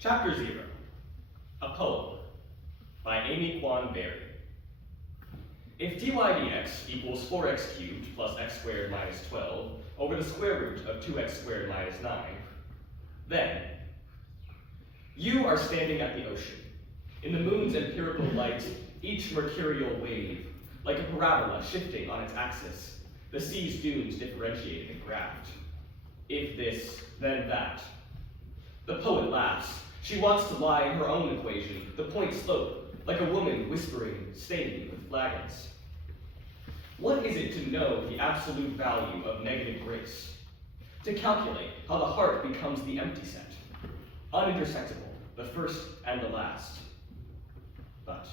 Chapter 0, A Poem, by Amy Kwan Berry. If dy dx equals 4x cubed plus x squared minus 12 over the square root of 2x squared minus 9, then you are standing at the ocean. In the moon's empirical light, each mercurial wave, like a parabola shifting on its axis, the sea's dunes differentiating and graphed. If this, then that. The poet laughs. She wants to lie in her own equation, the point slope, like a woman whispering, staining with flagons. What is it to know the absolute value of negative grace? To calculate how the heart becomes the empty set, unintersectable, the first and the last. But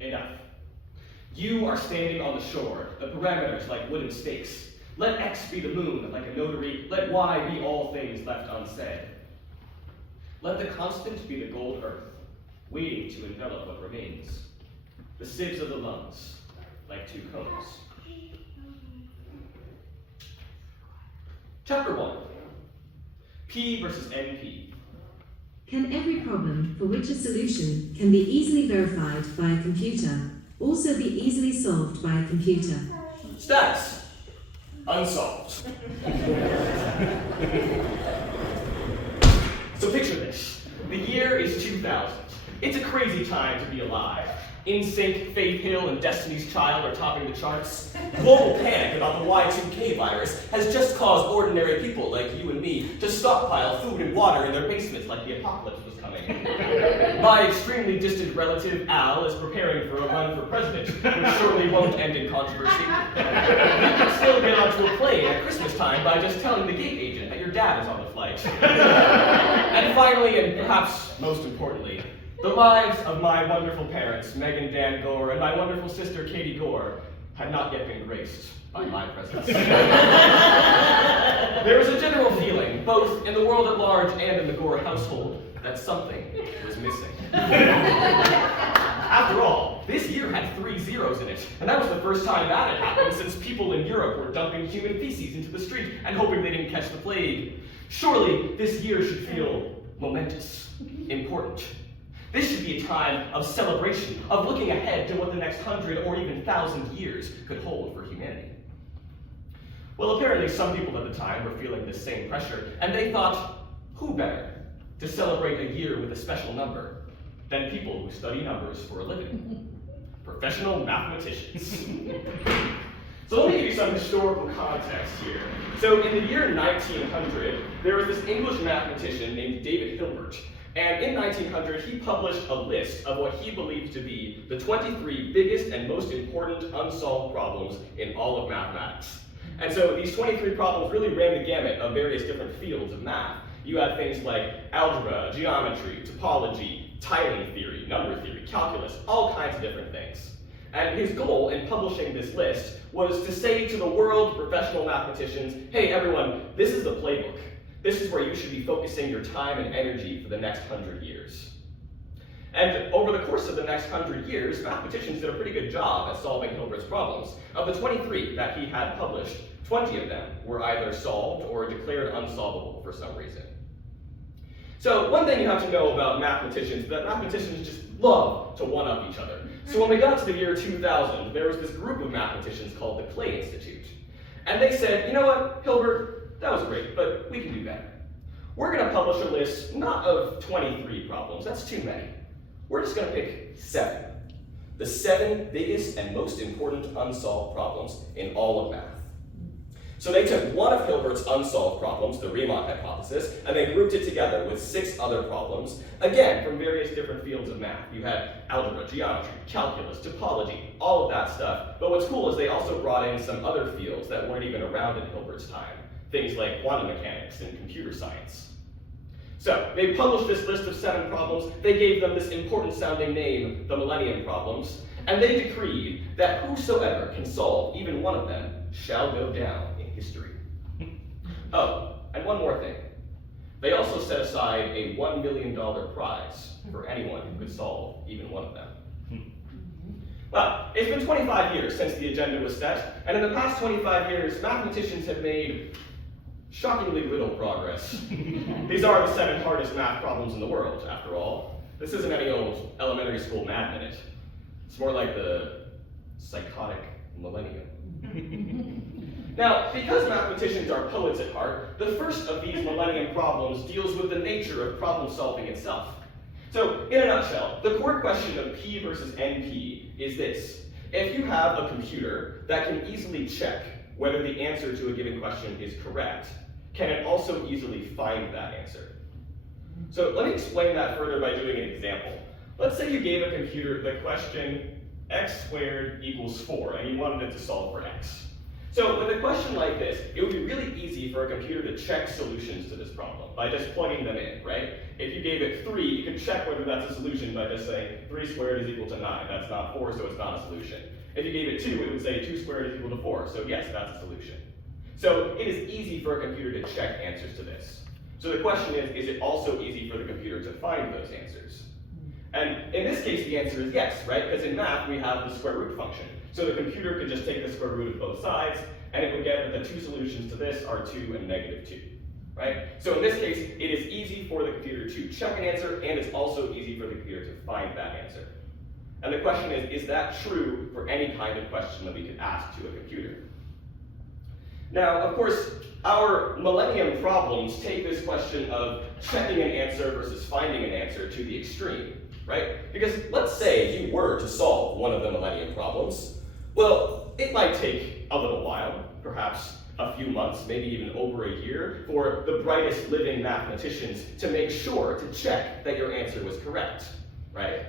enough. You are standing on the shore, the parameters like wooden stakes. Let X be the moon like a notary, let Y be all things left unsaid. Let the constant be the gold earth, waiting to envelop what remains. The sieves of the lungs, like two combs. Chapter 1, P versus NP. Can every problem for which a solution can be easily verified by a computer also be easily solved by a computer? Status, unsolved. So picture this. The year is 2000. It's a crazy time to be alive. NSYNC, Faith Hill, and Destiny's Child are topping the charts. Global panic about the Y2K virus has just caused ordinary people like you and me to stockpile food and water in their basements like the apocalypse was coming. My extremely distant relative, Al, is preparing for a run for president, which surely won't end in controversy. You can still get onto a plane at Christmas time by just telling the gate agent that your dad is on the flight. And finally, and perhaps most importantly, the lives of my wonderful parents, Meg and Dan Gore, and my wonderful sister, Katie Gore, had not yet been graced by my presence. There was a general feeling, both in the world at large and in the Gore household, that something was missing. After all, this year had 3 zeros in it, and that was the first time that had happened since people in Europe were dumping human feces into the street and hoping they didn't catch the plague. Surely, this year should feel momentous, important. This should be a time of celebration, of looking ahead to what the next 100 or even 1,000 years could hold for humanity. Well, apparently some people at the time were feeling this same pressure, and they thought, who better to celebrate a year with a special number than people who study numbers for a living? Professional mathematicians. So let me give you some historical context here. So in the year 1900, there was this English mathematician named David Hilbert. And in 1900, he published a list of what he believed to be the 23 biggest and most important unsolved problems in all of mathematics. And so these 23 problems really ran the gamut of various different fields of math. You had things like algebra, geometry, topology, tiling theory, number theory, calculus, all kinds of different things. And his goal in publishing this list was to say to the world of professional mathematicians, hey everyone, this is the playbook. This is where you should be focusing your time and energy for the next 100 years. And over the course of the next 100 years, mathematicians did a pretty good job at solving Hilbert's problems. Of the 23 that he had published, 20 of them were either solved or declared unsolvable for some reason. So one thing you have to know about mathematicians is that mathematicians just love to one-up each other. So when we got to the year 2000, there was this group of mathematicians called the Clay Institute. And they said, you know what, Hilbert, that was great, but we can do better. We're going to publish a list not of 23 problems, that's too many. We're just going to pick 7. The 7 biggest and most important unsolved problems in all of math. So they took one of Hilbert's unsolved problems, the Riemann hypothesis, and they grouped it together with 6 other problems, again, from various different fields of math. You had algebra, geometry, calculus, topology, all of that stuff. But what's cool is they also brought in some other fields that weren't even around in Hilbert's time. Things like quantum mechanics and computer science. So they published this list of 7 problems. They gave them this important sounding name, the Millennium Problems, and they decreed that whosoever can solve even one of them shall go down in history. Oh, and one more thing. They also set aside a $1 million prize for anyone who could solve even one of them. Well, it's been 25 years since the agenda was set, and in the past 25 years, mathematicians have made shockingly little progress. These are the 7 hardest math problems in the world, after all. This isn't any old elementary school Mad Minute. It's more like the psychotic millennium. Now, because mathematicians are poets at heart, the first of these millennium problems deals with the nature of problem solving itself. So, in a nutshell, the core question of P versus NP is this. If you have a computer that can easily check whether the answer to a given question is correct, can it also easily find that answer? So let me explain that further by doing an example. Let's say you gave a computer the question x squared equals 4, and you wanted it to solve for x. So with a question like this, it would be really easy for a computer to check solutions to this problem by just plugging them in, right? If you gave it 3, you could check whether that's a solution by just saying 3 squared is equal to 9. That's not 4, so it's not a solution. If you gave it 2, it would say 2 squared is equal to 4, so yes, that's a solution. So it is easy for a computer to check answers to this. So the question is it also easy for the computer to find those answers? And in this case, the answer is yes, right? Because in math, we have the square root function. So the computer could just take the square root of both sides, and it would get that the 2 solutions to this are 2 and -2, right? So in this case, it is easy for the computer to check an answer, and it's also easy for the computer to find that answer. And the question is that true for any kind of question that we could ask to a computer? Now, of course, our millennium problems take this question of checking an answer versus finding an answer to the extreme, right? Because let's say you were to solve one of the millennium problems. Well, it might take a little while, perhaps a few months, maybe even over a year, for the brightest living mathematicians to make sure to check that your answer was correct, right?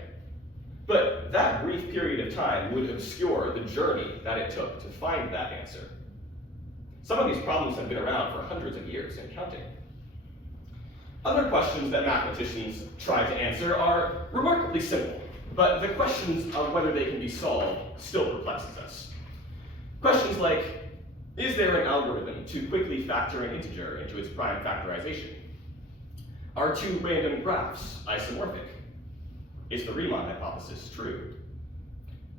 But that brief period of time would obscure the journey that it took to find that answer. Some of these problems have been around for hundreds of years and counting. Other questions that mathematicians try to answer are remarkably simple, but the questions of whether they can be solved still perplexes us. Questions like, is there an algorithm to quickly factor an integer into its prime factorization? Are 2 random graphs isomorphic? Is the Riemann hypothesis true?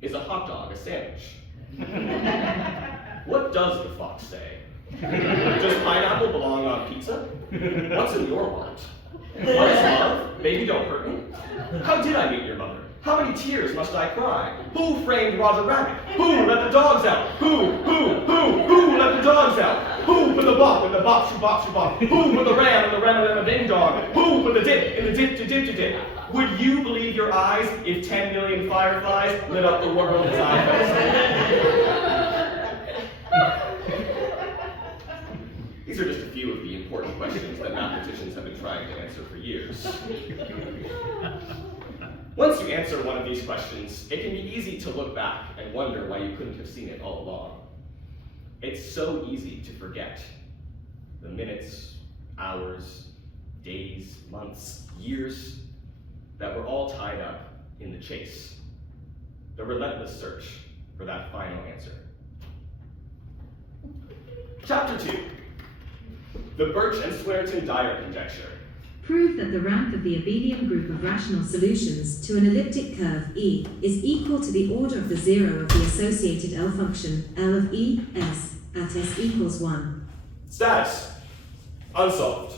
Is a hot dog a sandwich? What does the fox say? Does pineapple belong on pizza? What's in your wallet? What is love? Baby, don't hurt me. How did I meet your mother? How many tears must I cry? Who framed Roger Rabbit? Who let the dogs out? Who let the dogs out? Who put the bop in the bop, shoo-bop, shoo-bop? Who put the ram in the ram and the ding dong? Who put the dip in the dip? Would you believe your eyes if 10 million fireflies lit up the world as I fell? These are just a few of the important questions that mathematicians have been trying to answer for years. Once you answer one of these questions, it can be easy to look back and wonder why you couldn't have seen it all along. It's so easy to forget the minutes, hours, days, months, years that were all tied up in the chase, the relentless search for that final answer. Chapter 2. The Birch and Swearengen-Dyer conjecture. Prove that the ramp of the abelian group of rational solutions to an elliptic curve E is equal to the order of the zero of the associated L function L of E S at S equals 1. Status. Unsolved.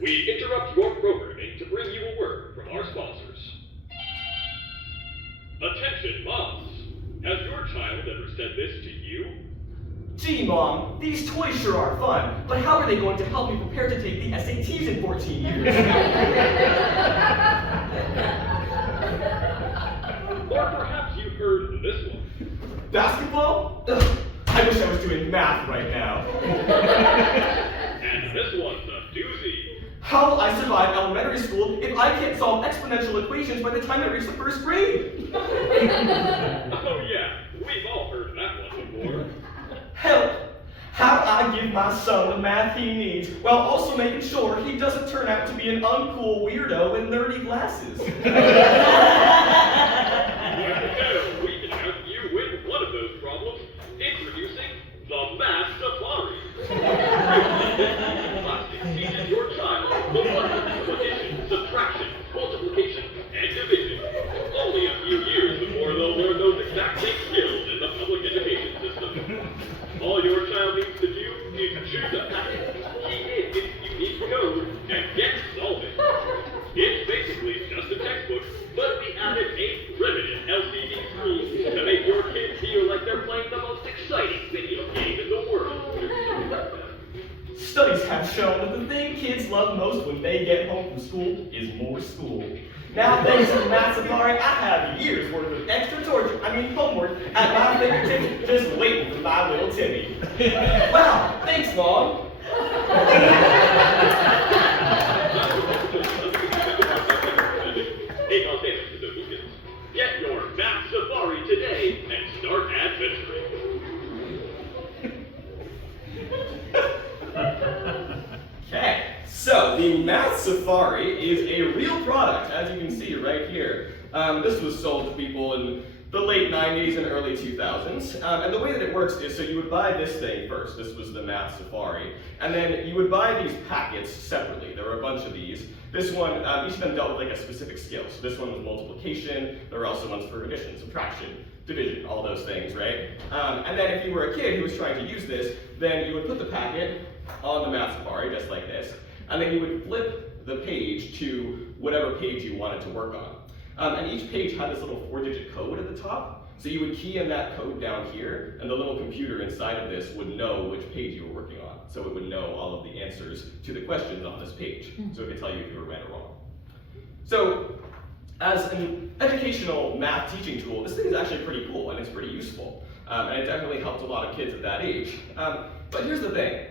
We interrupt your programming to bring you a word from our sponsors. Attention, moms! Has your child ever said this to you? Gee, Mom, these toys sure are fun, but how are they going to help me prepare to take the SATs in 14 years? Or perhaps you've heard this one. Basketball? Ugh, I wish I was doing math right now. And this one's a doozy. How will I survive elementary school if I can't solve exponential equations by the time I reach the first grade? Oh yeah, we've all heard that one before. Help! How do I give my son the math he needs while also making sure he doesn't turn out to be an uncool weirdo with nerdy glasses? Well, we can help you with one of those problems. Introducing the Math Safari. Plastic teaches your child the wonders of addition, subtraction, multiplication, and division. Only a few years code and get solving. It's basically just a textbook, but we added a primitive LCD screen to make your kids feel like they're playing the most exciting video game in the world. Studies have shown that the thing kids love most when they get home from school is more school. Now, thanks to Math Safari, I have years worth of extra homework at my fingertips, just waiting for my little Timmy. Wow, thanks, Mom. Get your Math Safari today and start adventuring. Okay, so the Math Safari is a real product, as you can see right here. This was sold to people in the late 90s and early 2000s. And the way that it works is, so you would buy this thing first. This was the Math Safari. And then you would buy these packets separately. There were a bunch of these. This one, each of them dealt with like a specific skill. So this one was multiplication. There were also ones for addition, subtraction, division, all those things, right? And then if you were a kid who was trying to use this, then you would put the packet on the Math Safari, just like this. And then you would flip the page to whatever page you wanted to work on. And each page had this little 4-digit code at the top. So you would key in that code down here, and the little computer inside of this would know which page you were working on. So it would know all of the answers to the questions on this page. So it could tell you if you were right or wrong. So as an educational math teaching tool, this thing is actually pretty cool and it's pretty useful. And it definitely helped a lot of kids at that age. But here's the thing.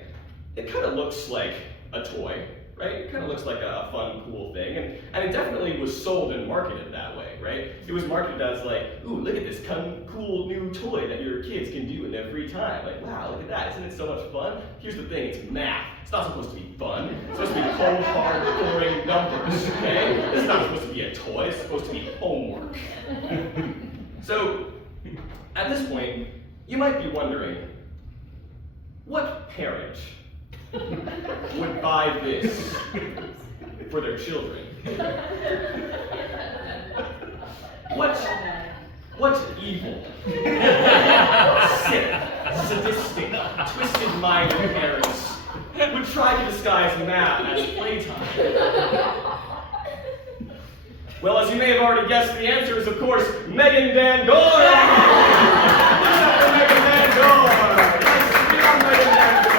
It kind of looks like a toy, right? It kind of looks like a fun, cool thing, and it definitely was sold and marketed that way, right? It was marketed as like, ooh, look at this cool new toy that your kids can do in their free time. Like, wow, look at that, isn't it so much fun? Here's the thing, it's math. It's not supposed to be fun. It's supposed to be cold, hard, boring numbers, okay? This is not supposed to be a toy, it's supposed to be homework. So, at this point, you might be wondering, what parent would buy this for their children? What evil, sick, sadistic, twisted-minded parents would try to disguise math as playtime? Well, as you may have already guessed, the answer is, of course, Megan Van Gore! Megan Van Gore! Yes, we are Megan Van Gore!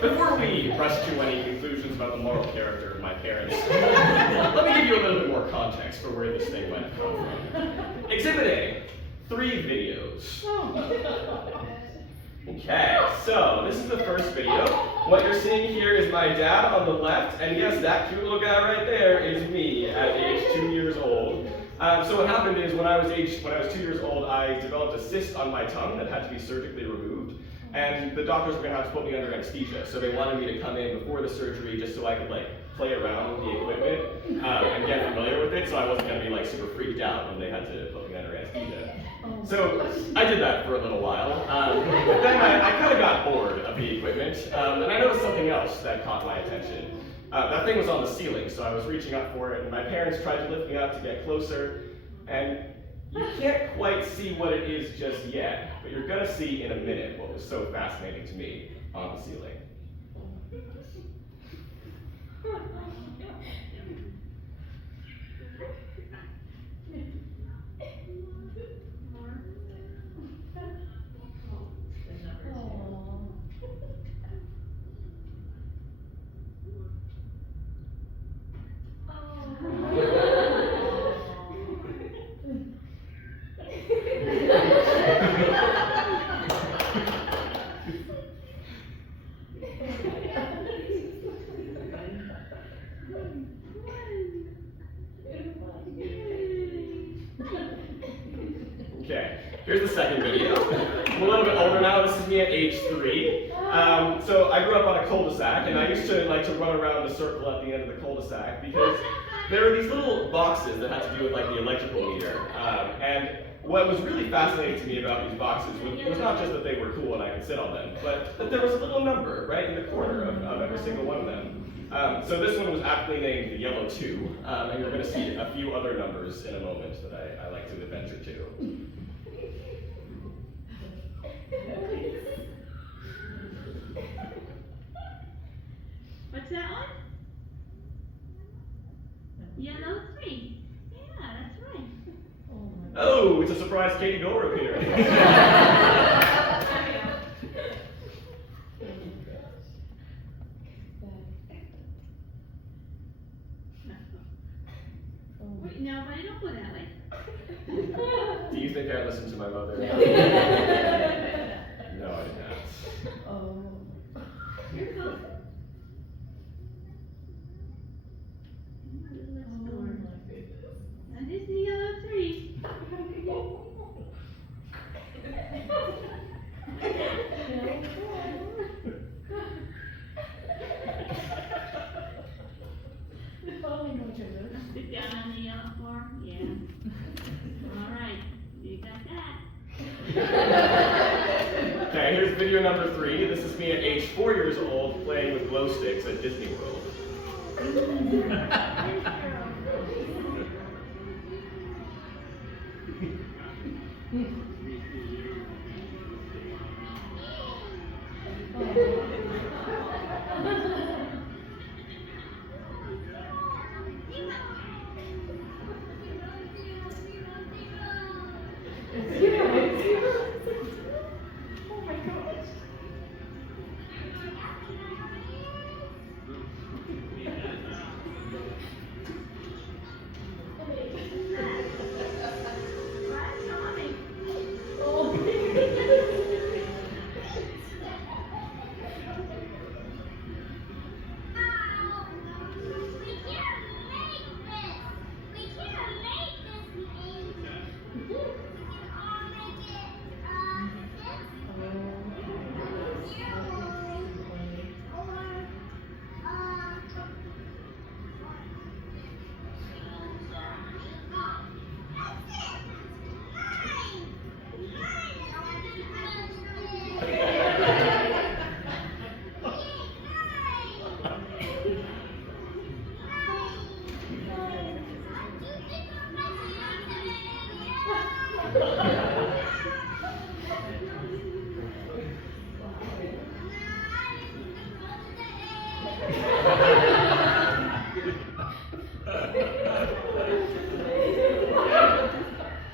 Before we rush to any conclusions about the moral character of my parents, let me give you a little bit more context for where this thing might come from. Exhibit A, 3 videos. Okay, so this is the first video. What you're seeing here is my dad on the left, and yes, that cute little guy right there is me at age 2 years old. So what happened is when I was 2 years old, I developed a cyst on my tongue that had to be surgically removed. And the doctors were gonna have to put me under anesthesia, so they wanted me to come in before the surgery just so I could like play around with the equipment and get familiar with it, so I wasn't gonna be like super freaked out when they had to put me under anesthesia. So I did that for a little while, but then I kind of got bored of the equipment, and I noticed something else that caught my attention. That thing was on the ceiling, so I was reaching up for it, and my parents tried to lift me up to get closer, and you can't quite see what it is just yet, but you're gonna see in a minute what was so fascinating to me on the ceiling. Okay, here's the second video. I'm a little bit older now. This is me at age 3. So I grew up on a cul-de-sac, and I used to like to run around the circle at the end of the cul-de-sac because there were these little boxes that had to do with like the electrical meter. And what was really fascinating to me about these boxes was not just that they were cool and I could sit on them, but that there was a little number right in the corner of every single one of them. So this one was aptly named the Yellow 2, and you're going to see a few other numbers in a moment that I like to adventure to. surprised Katie Goldrow here. Wait, no, but don't go that way. Do you think I listened to my mother? No, I did not. Oh. Here it goes. And it's the yellow tree. Oh my goodness. Sit down on the yellow floor. Yeah. All right. You got that. Okay, here's video number 3. This is me at age 4 years old playing with glow sticks at Disney World. Oh my gosh.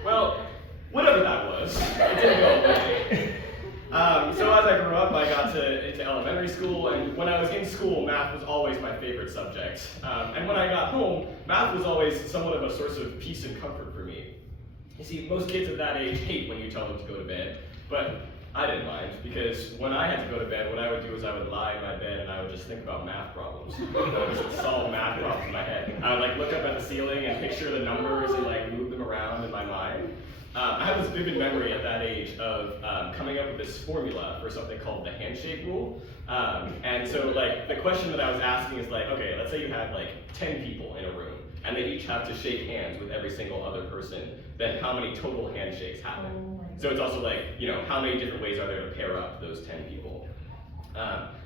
Well, whatever that was, it didn't go away. So as I grew up, I got into elementary school, and when I was in school, math was always my favorite subject. And when I got home, math was always somewhat of a source of peace and comfort for me. You see, most kids at that age hate when you tell them to go to bed, but I didn't mind, because when I had to go to bed, what I would do is I would lie in my bed and I would just think about math problems. I would just solve math problems in my head. I would look up at the ceiling and picture the numbers and move them around in my mind. I have this vivid memory at that age of coming up with this formula for something called the handshake rule. And so the question that I was asking is okay, let's say you had 10 people in a room, and they each have to shake hands with every single other person, then how many total handshakes happen? So it's also how many different ways are there to pair up those 10 people?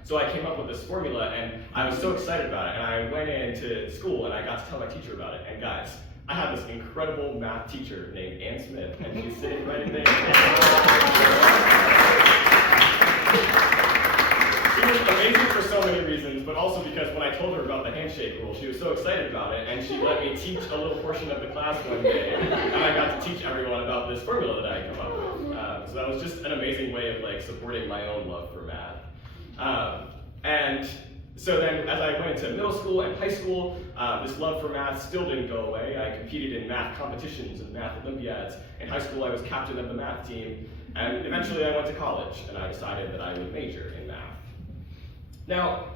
So I came up with this formula, and I was so excited about it, and I went into school and I got to tell my teacher about it. And guys, I had this incredible math teacher named Ann Smith, and she's sitting right in there. She was amazing for so many reasons, but also because when I told her about the handshake rule, she was so excited about it, and she let me teach a little portion of the class one day, and I got to teach everyone about this formula that I had come up with. So that was just an amazing way of supporting my own love for math. And so then as I went into middle school and high school, this love for math still didn't go away. I competed in math competitions and math Olympiads. In high school I was captain of the math team, and eventually I went to college and I decided that I would major in math. Now,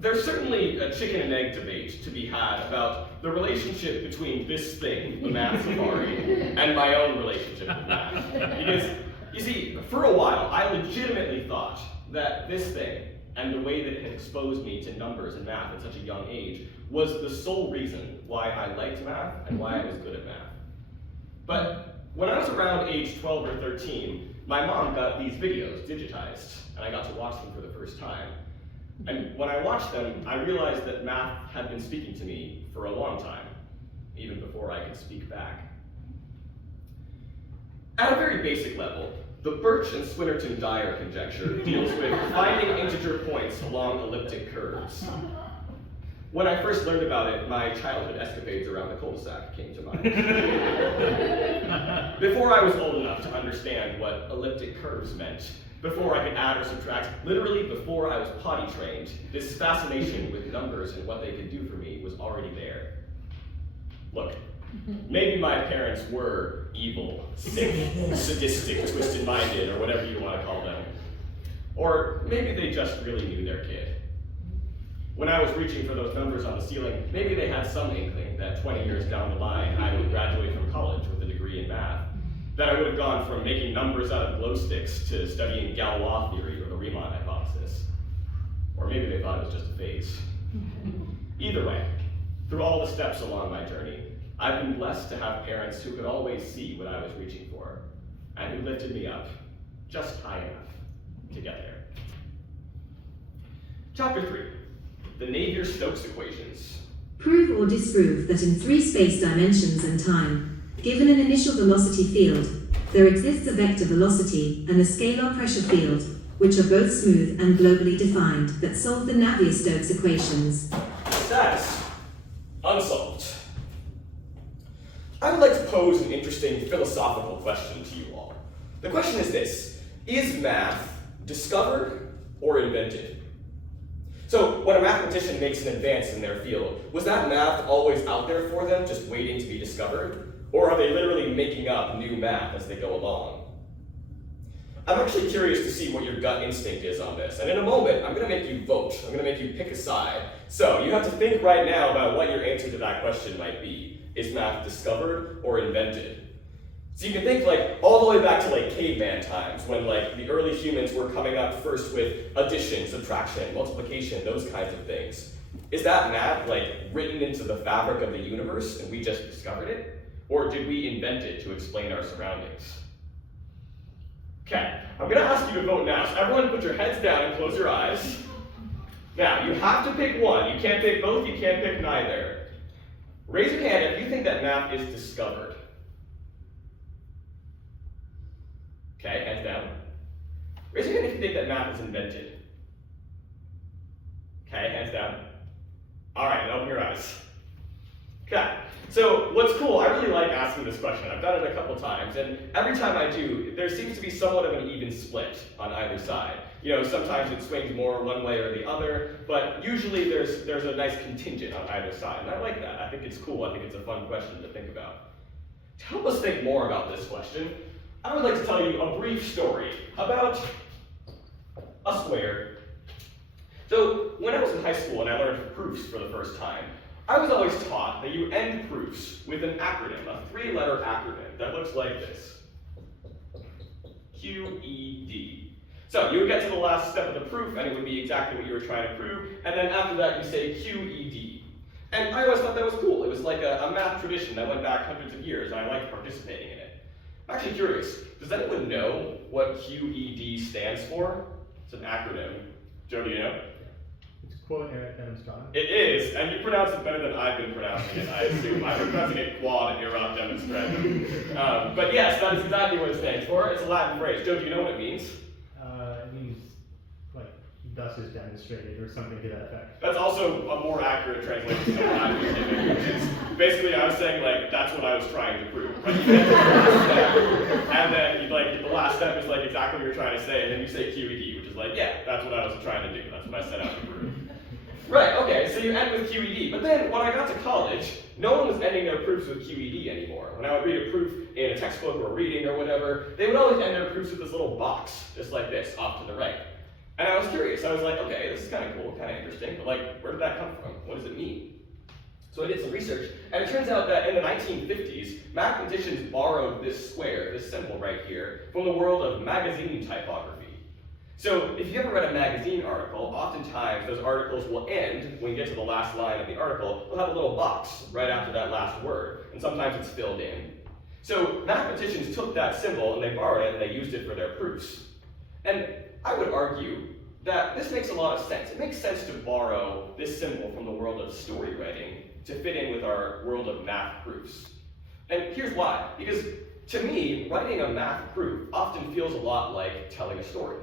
there's certainly a chicken and egg debate to be had about the relationship between this thing, the Math Safari, and my own relationship with math. Because, you see, for a while I legitimately thought that this thing, and the way that it had exposed me to numbers and math at such a young age, was the sole reason why I liked math and why I was good at math. But when I was around age 12 or 13, my mom got these videos digitized, and I got to watch them for the first time. And when I watched them, I realized that math had been speaking to me for a long time, even before I could speak back. At a very basic level, the Birch and Swinnerton-Dyer conjecture deals with finding integer points along elliptic curves. When I first learned about it, my childhood escapades around the cul-de-sac came to mind. Before I was old enough to understand what elliptic curves meant, before I could add or subtract, literally before I was potty trained, this fascination with numbers and what they could do for me was already there. Look, maybe my parents were evil, sick, sadistic, twisted-minded, or whatever you want to call them. Or maybe they just really knew their kid. When I was reaching for those numbers on the ceiling, maybe they had some inkling that 20 years down the line, I would graduate from college with a degree in math. That I would have gone from making numbers out of glow sticks to studying Galois theory or the Riemann hypothesis. Or maybe they thought it was just a phase. Either way, through all the steps along my journey, I've been blessed to have parents who could always see what I was reaching for, and who lifted me up, just high enough to get there. Chapter 3, the Navier-Stokes equations. Prove or disprove that in three space dimensions and time, given an initial velocity field, there exists a vector velocity and a scalar pressure field, which are both smooth and globally defined, that solve the Navier-Stokes equations. Status unsolved. I would like to pose an interesting philosophical question to you all. The question is this: is math discovered or invented? So, when a mathematician makes an advance in their field, was that math always out there for them, just waiting to be discovered? Or are they literally making up new math as they go along? I'm actually curious to see what your gut instinct is on this, and in a moment, I'm going to make you vote. I'm going to make you pick a side. So, you have to think right now about what your answer to that question might be. Is math discovered or invented? So you can think all the way back to caveman times, when the early humans were coming up first with addition, subtraction, multiplication, those kinds of things. Is that math written into the fabric of the universe and we just discovered it? Or did we invent it to explain our surroundings? Okay, I'm gonna ask you to vote now. So everyone put your heads down and close your eyes. Now, you have to pick one. You can't pick both, you can't pick neither. Raise your hand if you think that math is discovered. Okay, hands down. Raise your hand if you think that math is invented. Okay, hands down. All right, and open your eyes. Okay, so what's cool, I really like asking this question. I've done it a couple times, and every time I do, there seems to be somewhat of an even split on either side. You know, sometimes it swings more one way or the other, but usually there's a nice contingent on either side, and I like that. I think it's cool. I think it's a fun question to think about. To help us think more about this question, I would like to tell you a brief story about a square. So, when I was in high school and I learned proofs for the first time, I was always taught that you end proofs with an acronym, a three-letter acronym that looks like this. QED. So, you would get to the last step of the proof and it would be exactly what you were trying to prove, and then after that you say QED. And I always thought that was cool. It was like a math tradition that went back hundreds of years, and I liked participating in it. I'm actually curious, does anyone know what QED stands for? It's an acronym. Joe, do you know? It's quote Eric Demonstrata. It is, and you pronounce it better than I've been pronouncing it, I assume. I've been pronouncing it quad erat demonstrandum. But yes, that is exactly what it stands for. It's a Latin phrase. Joe, do you know what it means? It means thus is demonstrated or something to that effect. That's also a more accurate translation of Latin, which is basically I was saying that's what I was trying to prove. Right? You get the first step, and then the last step is exactly what you're trying to say, and then you say QED, which is yeah, that's what I was trying to do. That's what I set out to prove. Right, okay, so you end with QED. But then when I got to college, no one was ending their proofs with QED anymore. When I would read a proof in a textbook or reading or whatever, they would always end their proofs with this little box, just like this, off to the right. And I was curious. I was like, okay, this is kind of cool, kind of interesting, but where did that come from? What does it mean? So I did some research, and it turns out that in the 1950s, mathematicians borrowed this square, this symbol right here, from the world of magazine typography. So if you ever read a magazine article, oftentimes those articles will end, when you get to the last line of the article, they'll have a little box right after that last word, and sometimes it's filled in. So mathematicians took that symbol and they borrowed it and they used it for their proofs. And I would argue that this makes a lot of sense. It makes sense to borrow this symbol from the world of story writing to fit in with our world of math proofs. And here's why. Because to me, writing a math proof often feels a lot like telling a story,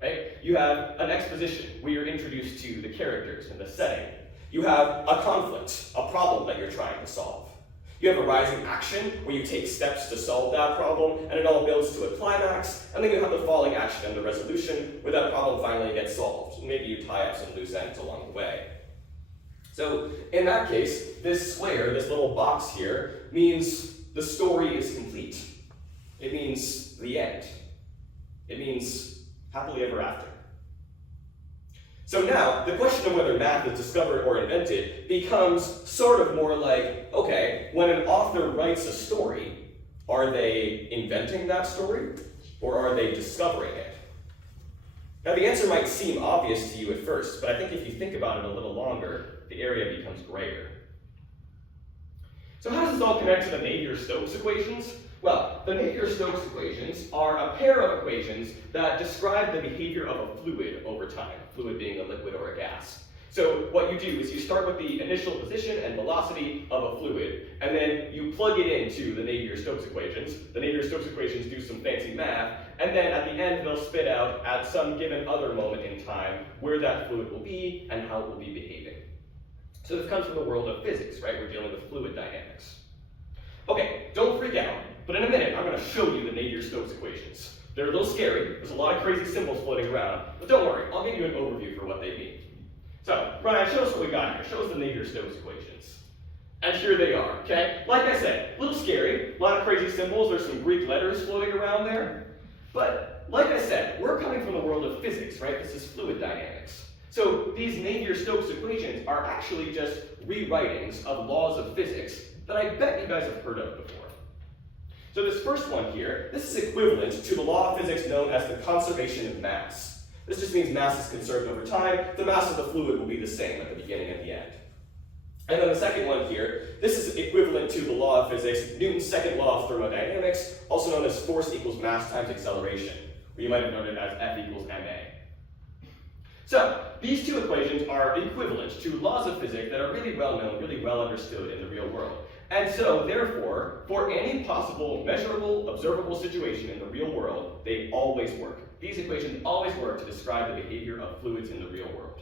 right? You have an exposition where you're introduced to the characters and the setting. You have a conflict, a problem that you're trying to solve. You have a rising action where you take steps to solve that problem and it all builds to a climax, and then you have the falling action and the resolution where that problem finally gets solved. And maybe you tie up some loose ends along the way. So in that case, this square, this little box here, means the story is complete. It means the end. It means happily ever after. So now, the question of whether math is discovered or invented becomes sort of more like, okay, when an author writes a story, are they inventing that story, or are they discovering it? Now, the answer might seem obvious to you at first, but I think if you think about it a little longer, the area becomes grayer. So how does this all connect to the Navier-Stokes equations? Well, the Navier-Stokes equations are a pair of equations that describe the behavior of a fluid over time, fluid being a liquid or a gas. So what you do is you start with the initial position and velocity of a fluid, and then you plug it into the Navier-Stokes equations. The Navier-Stokes equations do some fancy math, and then at the end they'll spit out at some given other moment in time where that fluid will be and how it will be behaving. So this comes from the world of physics, right? We're dealing with fluid dynamics. Okay, don't freak out, but in a minute I'm going to show you the Navier-Stokes equations. They're a little scary, there's a lot of crazy symbols floating around, but don't worry, I'll give you an overview for what they mean. So, Ryan, show us what we got here. Show us the Navier-Stokes equations. And here they are, okay? Like I said, a little scary, a lot of crazy symbols, there's some Greek letters floating around there. But, like I said, we're coming from the world of physics, right? This is fluid dynamics. So, these Navier-Stokes equations are actually just rewritings of laws of physics that I bet you guys have heard of before. So this first one here, this is equivalent to the law of physics known as the conservation of mass. This just means mass is conserved over time. The mass of the fluid will be the same at the beginning and the end. And then the second one here, this is equivalent to the law of physics, Newton's second law of thermodynamics, also known as force equals mass times acceleration, or you might have known it as F equals ma. So these two equations are equivalent to laws of physics that are really well known, really well understood in the real world. And so, therefore, for any possible measurable, observable situation in the real world, they always work. These equations always work to describe the behavior of fluids in the real world.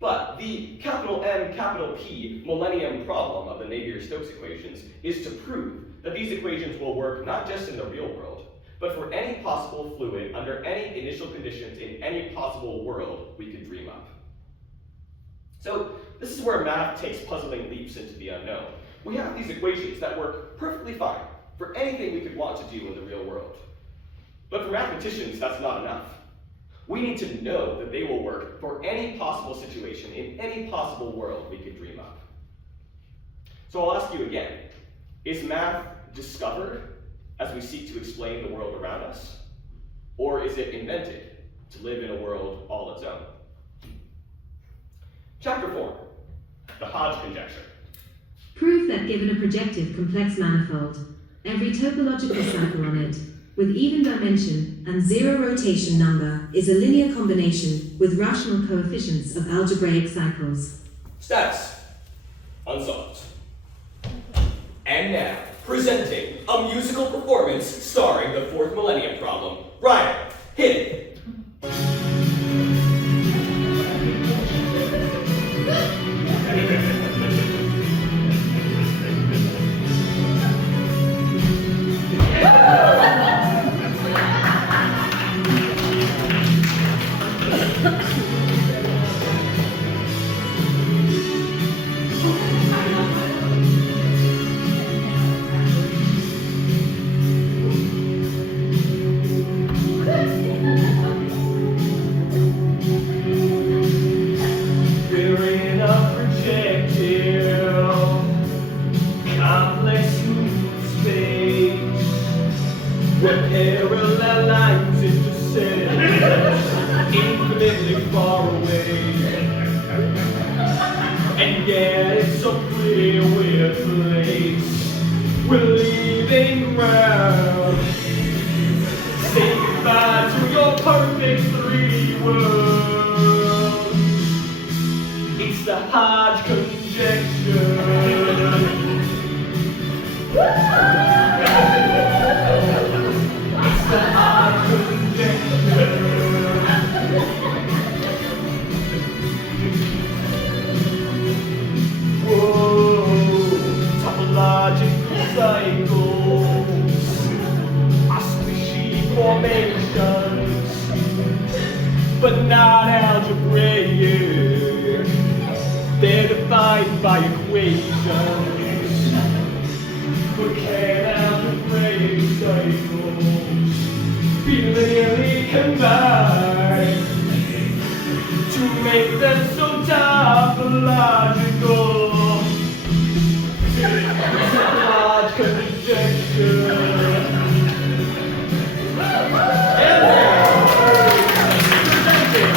But the capital M, capital P millennium problem of the Navier-Stokes equations is to prove that these equations will work not just in the real world, but for any possible fluid under any initial conditions in any possible world we could dream up. So this is where math takes puzzling leaps into the unknown. We have these equations that work perfectly fine for anything we could want to do in the real world. But for mathematicians, that's not enough. We need to know that they will work for any possible situation in any possible world we could dream up. So I'll ask you again, is math discovered as we seek to explain the world around us? Or is it invented to live in a world all its own? Chapter 4, the Hodge conjecture. Prove that given a projective complex manifold, every topological cycle on it, with even dimension and zero rotation number, is a linear combination with rational coefficients of algebraic cycles. Status. Unsolved. And now, presenting a musical performance starring the Fourth Millennium Problem. Ryan, hit it. equations, but not algebraic. They're defined by equations, but can algebraic cycles be linearly combined to make them so topological? Large conjecture. Presenting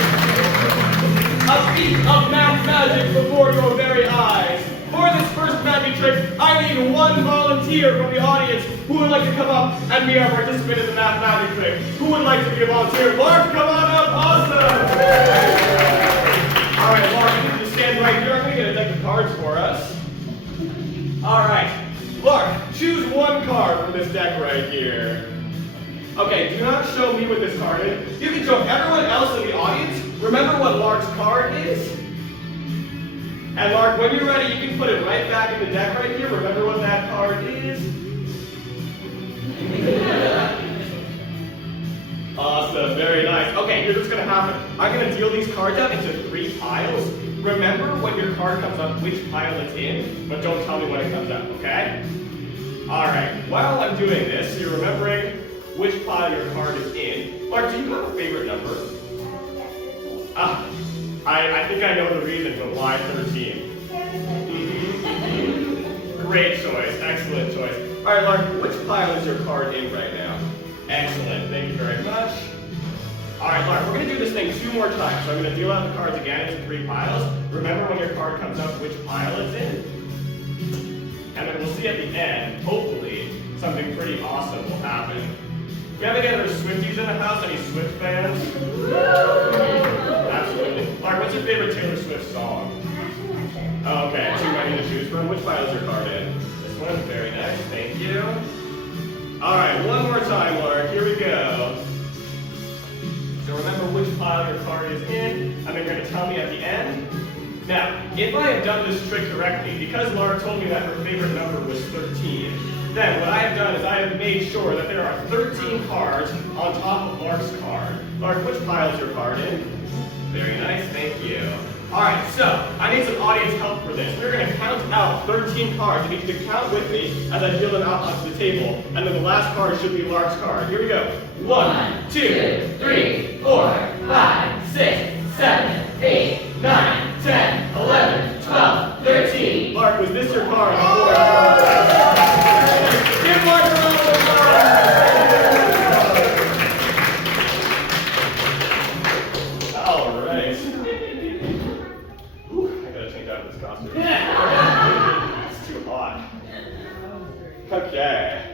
a feat of math magic before your very eyes. For this first magic trick, I need one volunteer from the audience who would like to come up and be our participant in the math magic trick. Who would like to be a volunteer? Mark, come on up. Awesome. All right, Mark, you can stand right here. I'm going to get a deck of cards for us. All right, Mark, choose one card from this deck right here. Okay, do not show me what this card is. You can show everyone else in the audience. Remember what Lark's card is. And Lark, when you're ready, you can put it right back in the deck right here. Remember what that card is. Awesome, very nice. Okay, here's what's gonna happen. I'm gonna deal these cards out into 3 piles. Remember when your card comes up which pile it's in, but don't tell me when it comes up, okay? Alright, while I'm doing this, you're remembering which pile your card is in. Mark, do you have a favorite number? Ah, I think I know the reason for why 13. Great choice, excellent choice. Alright, Mark, which pile is your card in right now? Excellent, thank you very much. Alright, Lark, we're going to do this thing 2 more times. So I'm going to deal out the cards again into 3 piles. Remember when your card comes up which pile it's in. And then we'll see at the end, hopefully, something pretty awesome will happen. Do you have any other Swifties in the house? Any Swift fans? Absolutely. Lark, what's your favorite Taylor Swift song? Oh, okay, 2 many to choose from. Which pile is your card in? This one, very nice, thank you. Alright, one more time, Lark, here we go. So remember which pile your card is in, and then you're going to tell me at the end. Now, if I have done this trick correctly, because Laura told me that her favorite number was 13, then what I have done is I have made sure that there are 13 cards on top of Lark's card. Lark, which pile is your card in? Very nice, thank you. Alright, so I need some audience help for this. We're going to count out 13 cards. You need to count with me as I deal them out onto the table, and then the last card should be Lark's card. Here we go. 1, 2, 3, 4, 5, 6, 7, 8, 9, 10, 11, 12, 13. Lark, was this your card? Give Lark a round of applause. All right. Whew, I gotta change out of this costume. It's too hot. Okay.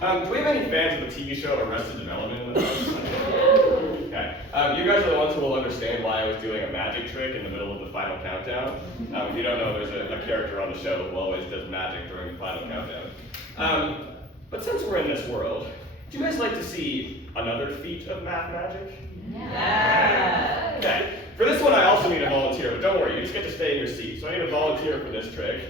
Do we have any fans of the TV show Arrested Development in the house? Okay. You guys are the ones who will understand why I was doing a magic trick in the middle of the final countdown. If you don't know, there's a character on the show who always does magic during the final countdown. But since we're in this world, do you guys like to see another feat of math magic? Yeah. Okay. For this one, I also need a volunteer, but don't worry, you just get to stay in your seat. So I need a volunteer for this trick.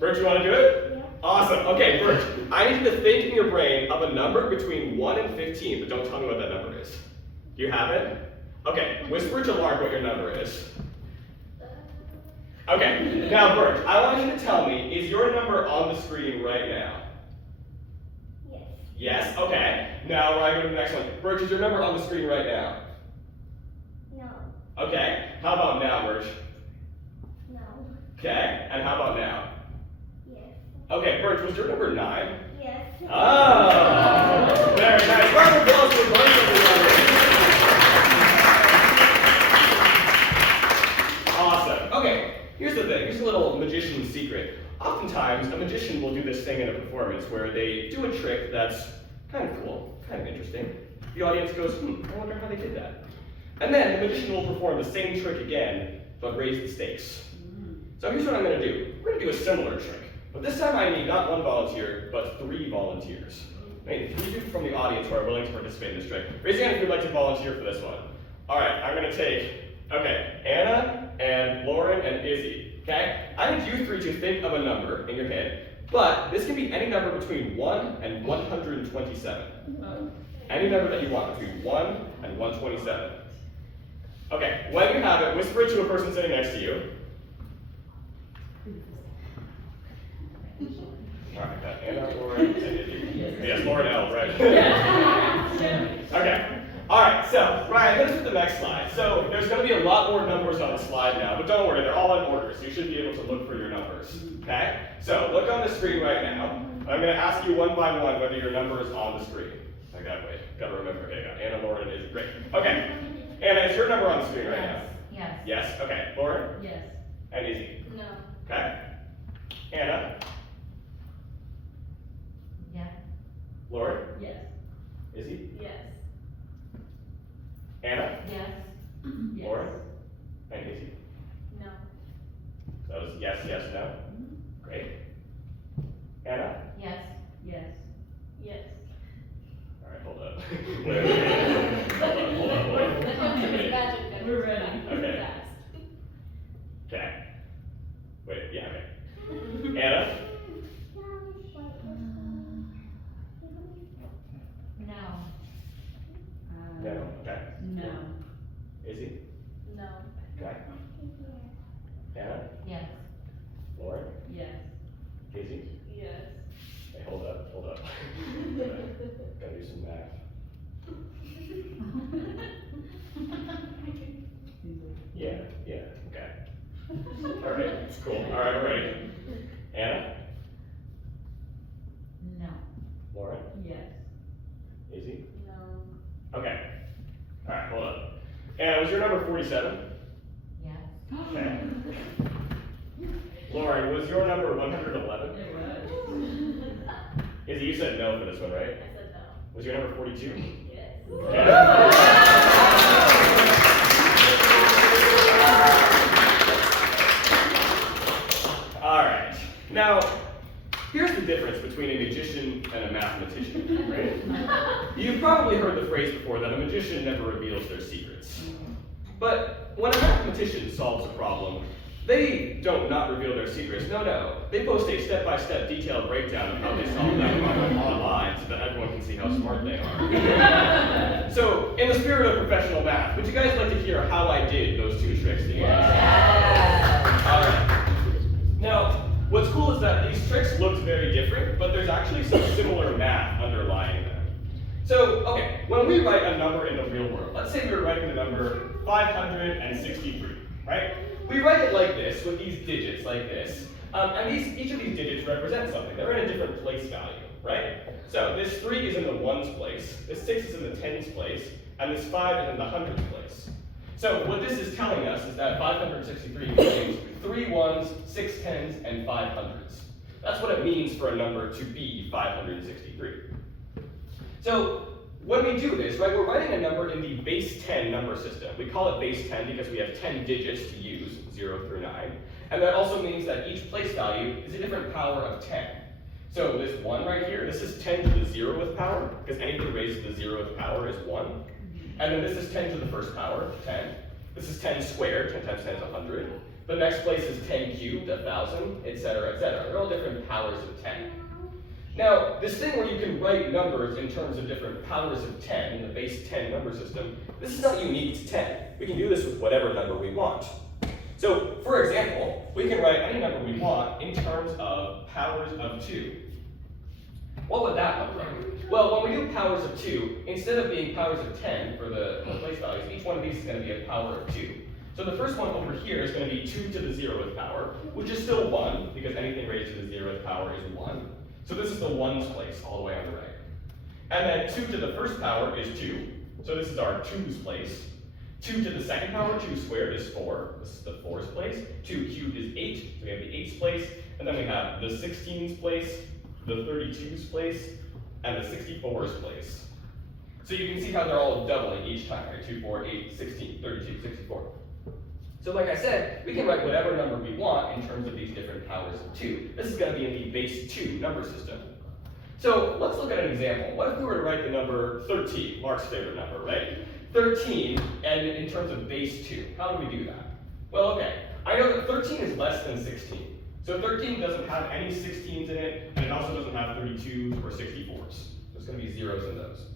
Bert, you want to do it? Awesome. Okay, Bert, I need you to think in your brain of a number between 1 and 15, but don't tell me what that number is. Do you have it? Okay, whisper to Lark what your number is. Okay, now Bert, I want you to tell me, is your number on the screen right now? Yes. Yes? Okay. Now I go to the next one. Bert, is your number on the screen right now? No. Okay. How about now, Bert? No. Okay. And how about now? Yes. Okay, Bert, was your number 9? Yes. Oh! Very nice. Round of applause for Bert, everybody. Awesome. Okay, here's the thing. Here's a little magician's secret. Oftentimes, a magician will do this thing in a performance where they do a trick that's kind of cool, kind of interesting. The audience goes, I wonder how they did that. And then the magician will perform the same trick again, but raise the stakes. So here's what I'm going to do. We're going to do a similar trick. But this time I need not 1 volunteer, but 3 volunteers. I need 3 people from the audience who are willing to participate in this trick. Raise your hand if you'd like to volunteer for this one. Alright, I'm going to take, Anna and Lauren and Izzy. Okay? I need you 3 to think of a number in your head, but this can be any number between 1 and 127. Any number that you want between 1 and 127. Okay, when you have it, whisper it to a person sitting next to you. Alright, got Anna, Lauren, and Izzy. Yes, Lauren L, right? Okay. Alright, so, Ryan, let's hit the next slide. So, there's going to be a lot more numbers on the slide now, but don't worry, they're all in order, so you should be able to look for your numbers. Okay? So, look on the screen right now. I'm going to ask you one by one whether your number is on the screen. I gotta remember. Okay, got Anna, Lauren, and Izzy. Great. Okay. Anna, is your number on the screen right now? Yes. Yes. Okay. Lauren? Yes. And Izzy? No. Okay. Anna? Yeah. Lauren? Yes. Izzy? Yes. Anna? Yes. Lauren? And Izzy? No. That was yes, yes, no. Great. Anna? Yes. Yes. Yes. All right, hold up. Wait. Hold on. Too many. We're ready. Okay. Okay. Wait, yeah, okay. Anna? No. No. Okay. No. Izzy? No. Okay. Anna? Yes. Lauren? Yes. Izzy? Yes. Hey, hold up. Gotta do some math. Yeah, okay. All right, cool. All right, we're ready. Anna? No. Lauren? Yes. Izzy? No. Okay. All right, hold up. Anna, was your number 47? Yes. Okay. Lauren, was your number 111? It was. Izzy, you said no for this one, right? I said no. Was your number 42? Yes. All right. Now, here's the difference between a magician and a mathematician, right? You've probably heard the phrase before that a magician never reveals their secrets. But when a mathematician solves a problem, they don't not reveal their secrets. No. They post a step-by-step detailed breakdown of how they solved that problem online so that everyone can see how smart they are. So, in the spirit of professional math, would you guys like to hear how I did those two tricks together? All right. Now, what's cool is that these tricks looked very different, but there's actually some similar math underlying them. So, okay, when we write a number in the real world, let's say we were writing the number 563, right? We write it like this, with these digits like this, and each of these digits represent something. They're in a different place value, right? So this 3 is in the ones place, this 6 is in the tens place, and this 5 is in the hundreds place. So what this is telling us is that 563 contains 3 ones, 6 tens, and 5 hundreds. That's what it means for a number to be 563. So when we do this, right, we're writing a number in the base 10 number system. We call it base 10 because we have 10 digits to use, 0 through 9. And that also means that each place value is a different power of 10. So this 1 right here, this is 10 to the 0th power, because anything raised to the 0th power is 1. And then this is 10 to the first power, 10. This is 10 squared, 10 times 10 is 100. The next place is 10 cubed, 1,000, etc., etc. They're all different powers of 10. Now, this thing where you can write numbers in terms of different powers of 10 in the base 10 number system, this is not unique to 10. We can do this with whatever number we want. So, for example, we can write any number we want in terms of powers of 2. What would that look like? Well, when we do powers of 2, instead of being powers of 10 for the place values, each one of these is going to be a power of 2. So the first one over here is going to be 2 to the 0th power, which is still 1, because anything raised to the 0th power is 1. So this is the ones place all the way on the right. And then 2 to the first power is 2. So this is our 2's place. 2 to the second power, 2 squared is 4. This is the 4's place. 2 cubed is 8. So we have the 8's place. And then we have the 16's place, the 32's place, and the 64's place. So you can see how they're all doubling each time, right? 2, 4, 8, 16, 32, 64. So like I said, we can write whatever number we want in terms of these different powers of 2. This is going to be in the base 2 number system. So let's look at an example. What if we were to write the number 13, Mark's favorite number, right? 13, and in terms of base 2, how do we do that? Well, okay, I know that 13 is less than 16. So 13 doesn't have any 16s in it, and it also doesn't have 32s or 64s. There's going to be zeros in those.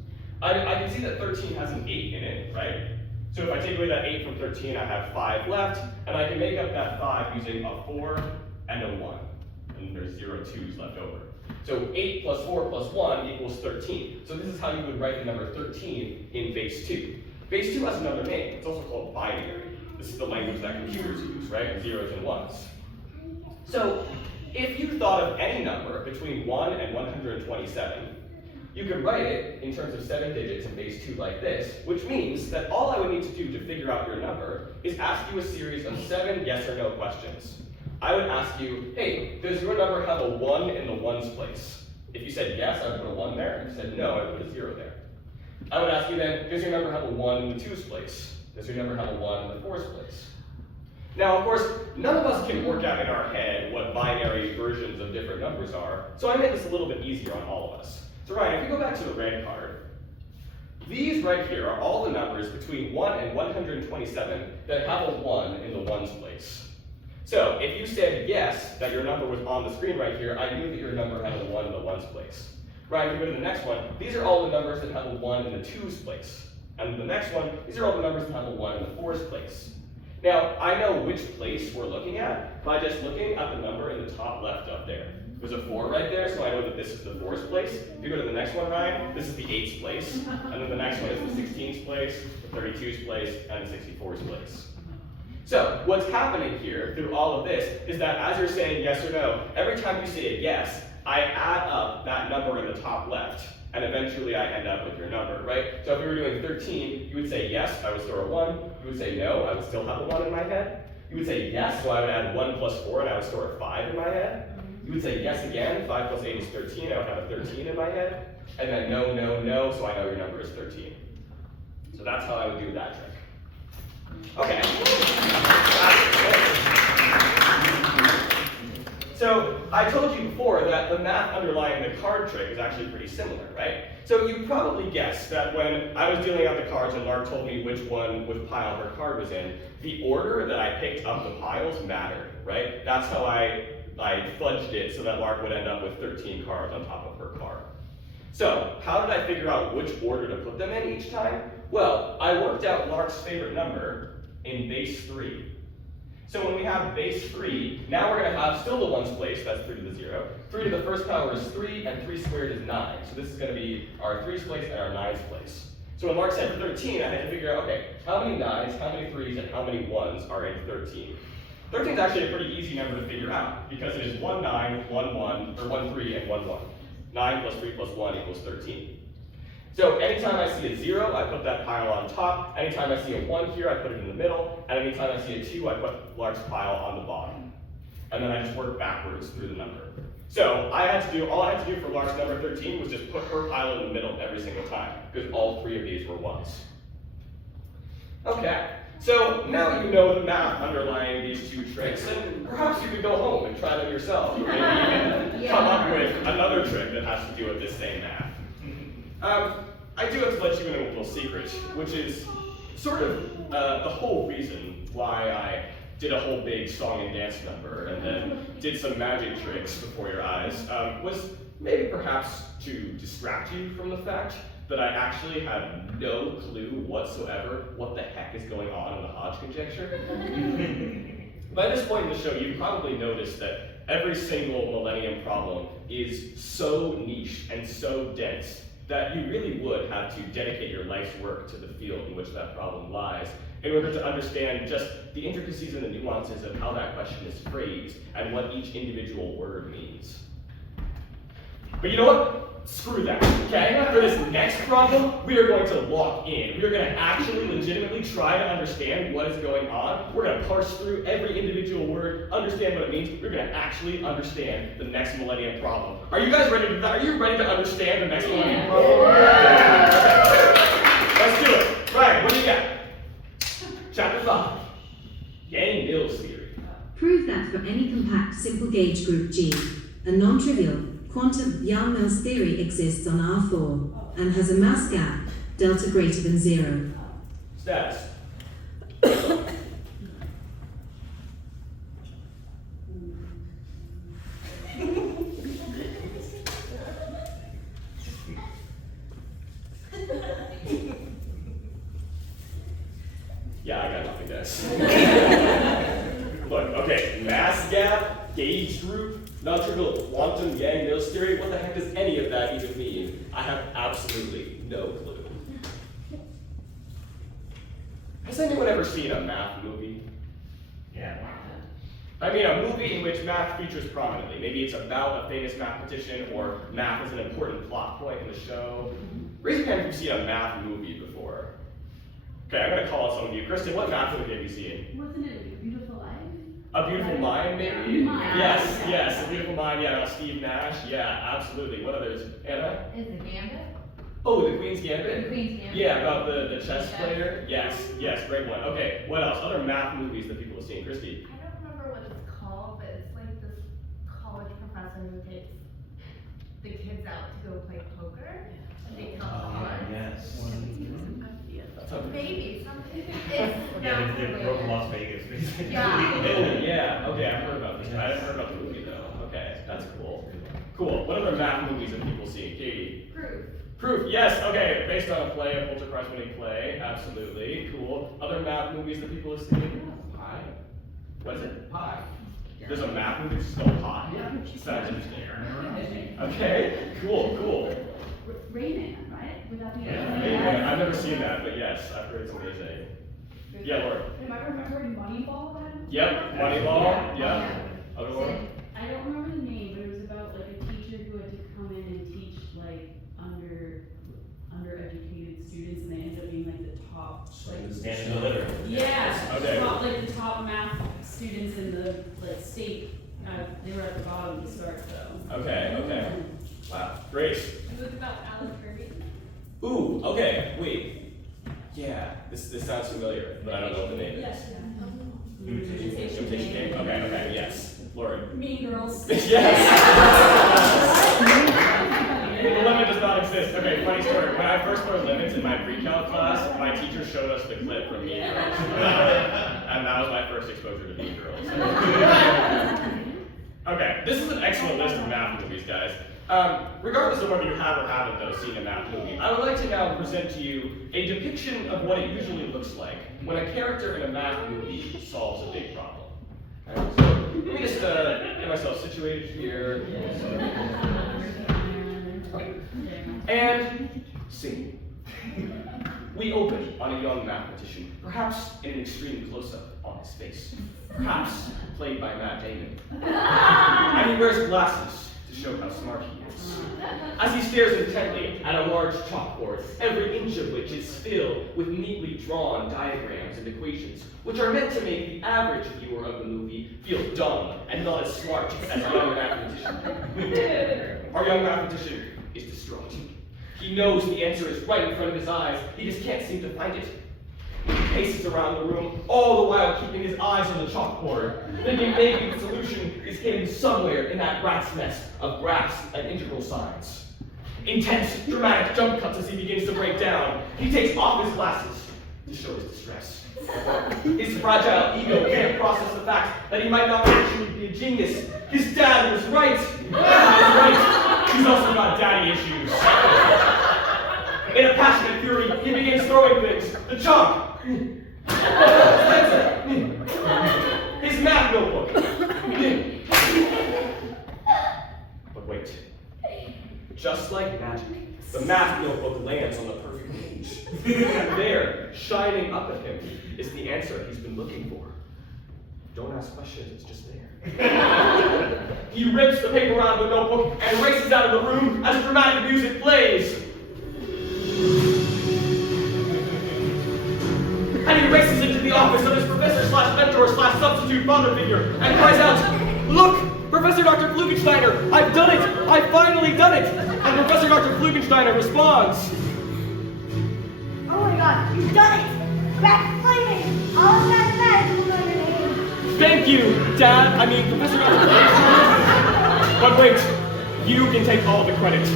I can see that 13 has an 8 in it, right? So if I take away that 8 from 13, I have 5 left, and I can make up that 5 using a 4 and a 1. And there's 0 2's left over. So 8 plus 4 plus 1 equals 13. So this is how you would write the number 13 in base 2. Base 2 has another name. It's also called binary. This is the language that computers use, right? Zeros and ones. So if you thought of any number between 1 and 127, you could write it in terms of 7 digits in base 2 like this, which means that all I would need to do to figure out your number is ask you a series of 7 yes or no questions. I would ask you, hey, does your number have a 1 in the ones place? If you said yes, I would put a 1 there. If you said no, I would put a 0 there. I would ask you then, does your number have a 1 in the twos place? Does your number have a 1 in the fours place? Now, of course, none of us can work out in our head what binary versions of different numbers are, so I made this a little bit easier on all of us. So Ryan, if you go back to the red card, these right here are all the numbers between 1 and 127 that have a 1 in the ones place. So if you said yes, that your number was on the screen right here, I knew that your number had a 1 in the ones place. Ryan, if you go to the next one, these are all the numbers that have a 1 in the twos place. And the next one, these are all the numbers that have a 1 in the fours place. Now, I know which place we're looking at by just looking at the number in the top left up there. There's a 4 right there, so I know that this is the 4's place. If you go to the next one, Ryan, this is the 8's place. And then the next one is the 16's place, the 32's place, and the 64's place. So, what's happening here through all of this is that as you're saying yes or no, every time you say a yes, I add up that number in the top left. And eventually I end up with your number, right? So if we were doing 13, you would say yes, I would store a 1. You would say no, I would still have a 1 in my head. You would say yes, so I would add 1 plus 4 and I would store a 5 in my head. You would say yes again, 5 plus 8 is 13, I would have a 13 in my head. And then no, no, no, so I know your number is 13. So that's how I would do that trick. Okay. So I told you before that the math underlying the card trick is actually pretty similar, right? So you probably guessed that when I was dealing out the cards and Lark told me which pile her card was in, the order that I picked up the piles mattered, right? That's how I fudged it so that Lark would end up with 13 cards on top of her card. So how did I figure out which order to put them in each time? Well, I worked out Lark's favorite number in base 3. So when we have base 3, now we're going to have still the ones place, that's 3 to the 0. 3 to the first power is 3, and 3 squared is 9. So this is going to be our 3's place and our 9's place. So when Lark said 13, I had to figure out, okay, how many 9's, how many 3's, and how many 1's are in 13? 13 is actually a pretty easy number to figure out, because it is 1 9, 1 1, or 1 3, and 1 1. 9 plus 3 plus 1 equals 13. So anytime I see a 0, I put that pile on top. Anytime I see a 1 here, I put it in the middle. And anytime I see a 2, I put Lark's pile on the bottom. And then I just work backwards through the number. So all I had to do for Lark's number 13 was just put her pile in the middle every single time, because all 3 of these were 1s. Okay, so now you know the math underlying these 2 tricks, and perhaps you could go home and try them yourself, or maybe even come up with another trick that has to do with this same math. I do have to let you in a little secret, which is sort of the whole reason why I did a whole big song and dance number and then did some magic tricks before your eyes, was maybe perhaps to distract you from the fact that I actually have no clue whatsoever what the heck is going on in the Hodge conjecture. By this point in the show, you've probably noticed that every single Millennium problem is so niche and so dense that you really would have to dedicate your life's work to the field in which that problem lies in order to understand just the intricacies and the nuances of how that question is phrased and what each individual word means. But you know what? Screw that, okay? For this next problem, we are going to lock in. We are going to actually legitimately try to understand what is going on. We're going to parse through every individual word, understand what it means. We're going to actually understand the next Millennium problem. Are you guys ready to do that? Are you ready to understand the next Millennium problem? Okay. Let's do it. Ryan, what do you got? Chapter 5, Yang-Mills theory. Prove that for any compact simple gauge group G, a non-trivial quantum Yang-Mills theory exists on R4 and has a mass gap delta greater than 0. Status. this. Look, okay, mass gap, gauge group, non-trivial quantum Yang-Mills theory, what the heck does any of that even mean? I have absolutely no clue. Has anyone ever seen a math movie? Yeah. I mean, a movie in which math features prominently. Maybe it's about a famous mathematician, or math is an important plot point in the show. Raise your hand if you've seen a math movie before. Okay, I'm gonna call on some of you. Kristen, what math movie have you seen? Wasn't it A Beautiful Life? A Beautiful Mind, maybe? Mind. Yes, yes, A Beautiful Mind, yeah, Steve Nash, yeah, absolutely. What others? Anna? Is it Gambit? Oh, The Queen's Gambit? The Queen's Gambit. Yeah, about the chess player? Yes, great one. Okay, what else? Other math movies that people have seen. Christy? I don't remember what it's called, but it's like this college professor who takes the kids out to go play poker. And they come cards. Yes. That's a- Maybe something. It's Yeah, not they related. broke Las Vegas, basically. Yeah. Oh, yeah, okay, I've heard about this. I haven't heard about the movie though. Okay, that's cool. Cool. What other math movies have people seen? Katie? Proof. Proof, yes, okay, based on a play, a Pulitzer Prize winning play, absolutely, cool. Other math movies that people have seen? Pi. What is it? Pi. There's a math movie that's called Pi? Yeah. Sounds interesting. Okay, cool. Rayman, right? Would that be Yeah, I've never seen that, but yes, I've heard it's amazing. Yeah, Laura. Am I remembering Moneyball then? Yep, Moneyball, yeah. Other Laura? I don't remember the name, but it was about like a teacher who had to come in and teach like undereducated students, and they ended up being like the top, like Stand and deliver. yeah, Okay. top, like the top math students in the like state. They were at the bottom to start though. Okay. Wow, Grace. It was about Alan Kirby. Ooh, okay, wait. Yeah, this sounds familiar, but I don't know what the name is. Imitation Game? Okay, yes. Lauren. Mean Girls. Yes! The limit does not exist. Okay, funny story. When I first learned limits in my pre-calc class, my teacher showed us the clip from Mean Girls. And that was my first exposure to Mean Girls. Okay, this is an excellent list of math movies, guys. Regardless of whether you have or haven't, though, seen a math movie, I would like to now present to you a depiction of what it usually looks like when a character in a math movie solves a big problem. Alright, so let me just get myself situated here. And scene. We open on a young mathematician, perhaps in an extreme close-up on his face, perhaps played by Matt Damon. And he wears glasses to show how smart he is. As he stares intently at a large chalkboard, every inch of which is filled with neatly drawn diagrams and equations, which are meant to make the average viewer of the movie feel dumb and not as smart as our young mathematician. Our young mathematician is distraught. He knows the answer is right in front of his eyes, he just can't seem to find it. He paces around the room, all the while keeping his eyes on the chalkboard, thinking maybe the solution is hidden somewhere in that rat's nest of graphs and integral signs. Intense, dramatic jump cuts as he begins to break down. He takes off his glasses to show his distress. His fragile ego can't process the fact that he might not actually be a genius. His dad was right. He was right. He's also got daddy issues. In a passionate fury, he begins throwing things. The chalk. His math notebook. But wait. Just like magic, the math notebook lands on the perfect page. And there, shining up at him, is the answer he's been looking for. Don't ask questions, it's just there. He rips the paper out of the notebook and races out of the room as dramatic music plays. And he races into the office of his professor/mentor/substitute father figure and cries out, "Look, Professor Dr. Flugensteiner, I've done it! I've finally done it!" And Professor Dr. Flugensteiner responds, Oh my god, you've done it! Back flaming! All of that magic will go your name. "Thank you, Dad, Professor Dr. Flugensteiner." But wait, you can take all the credit.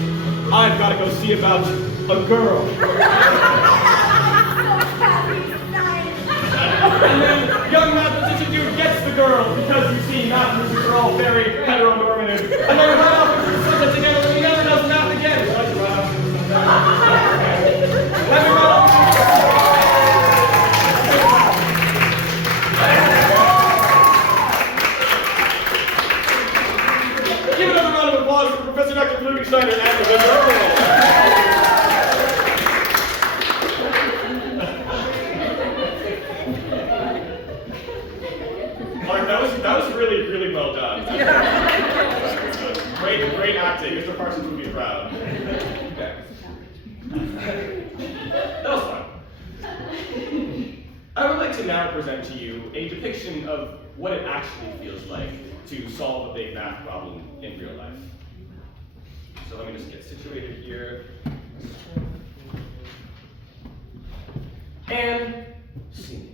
I've got to go see about a girl. And then young mathematician dude gets the girl because you see mathematicians are all very heteronormative. And they run off into the sunset together and he never does math again. So let's run off into the sunset. Let me run off into the sunset. acting. Mr. Parsons would be proud. Okay. That was fun. I would like to now present to you a depiction of what it actually feels like to solve a big math problem in real life. So let me just get situated here. And scene.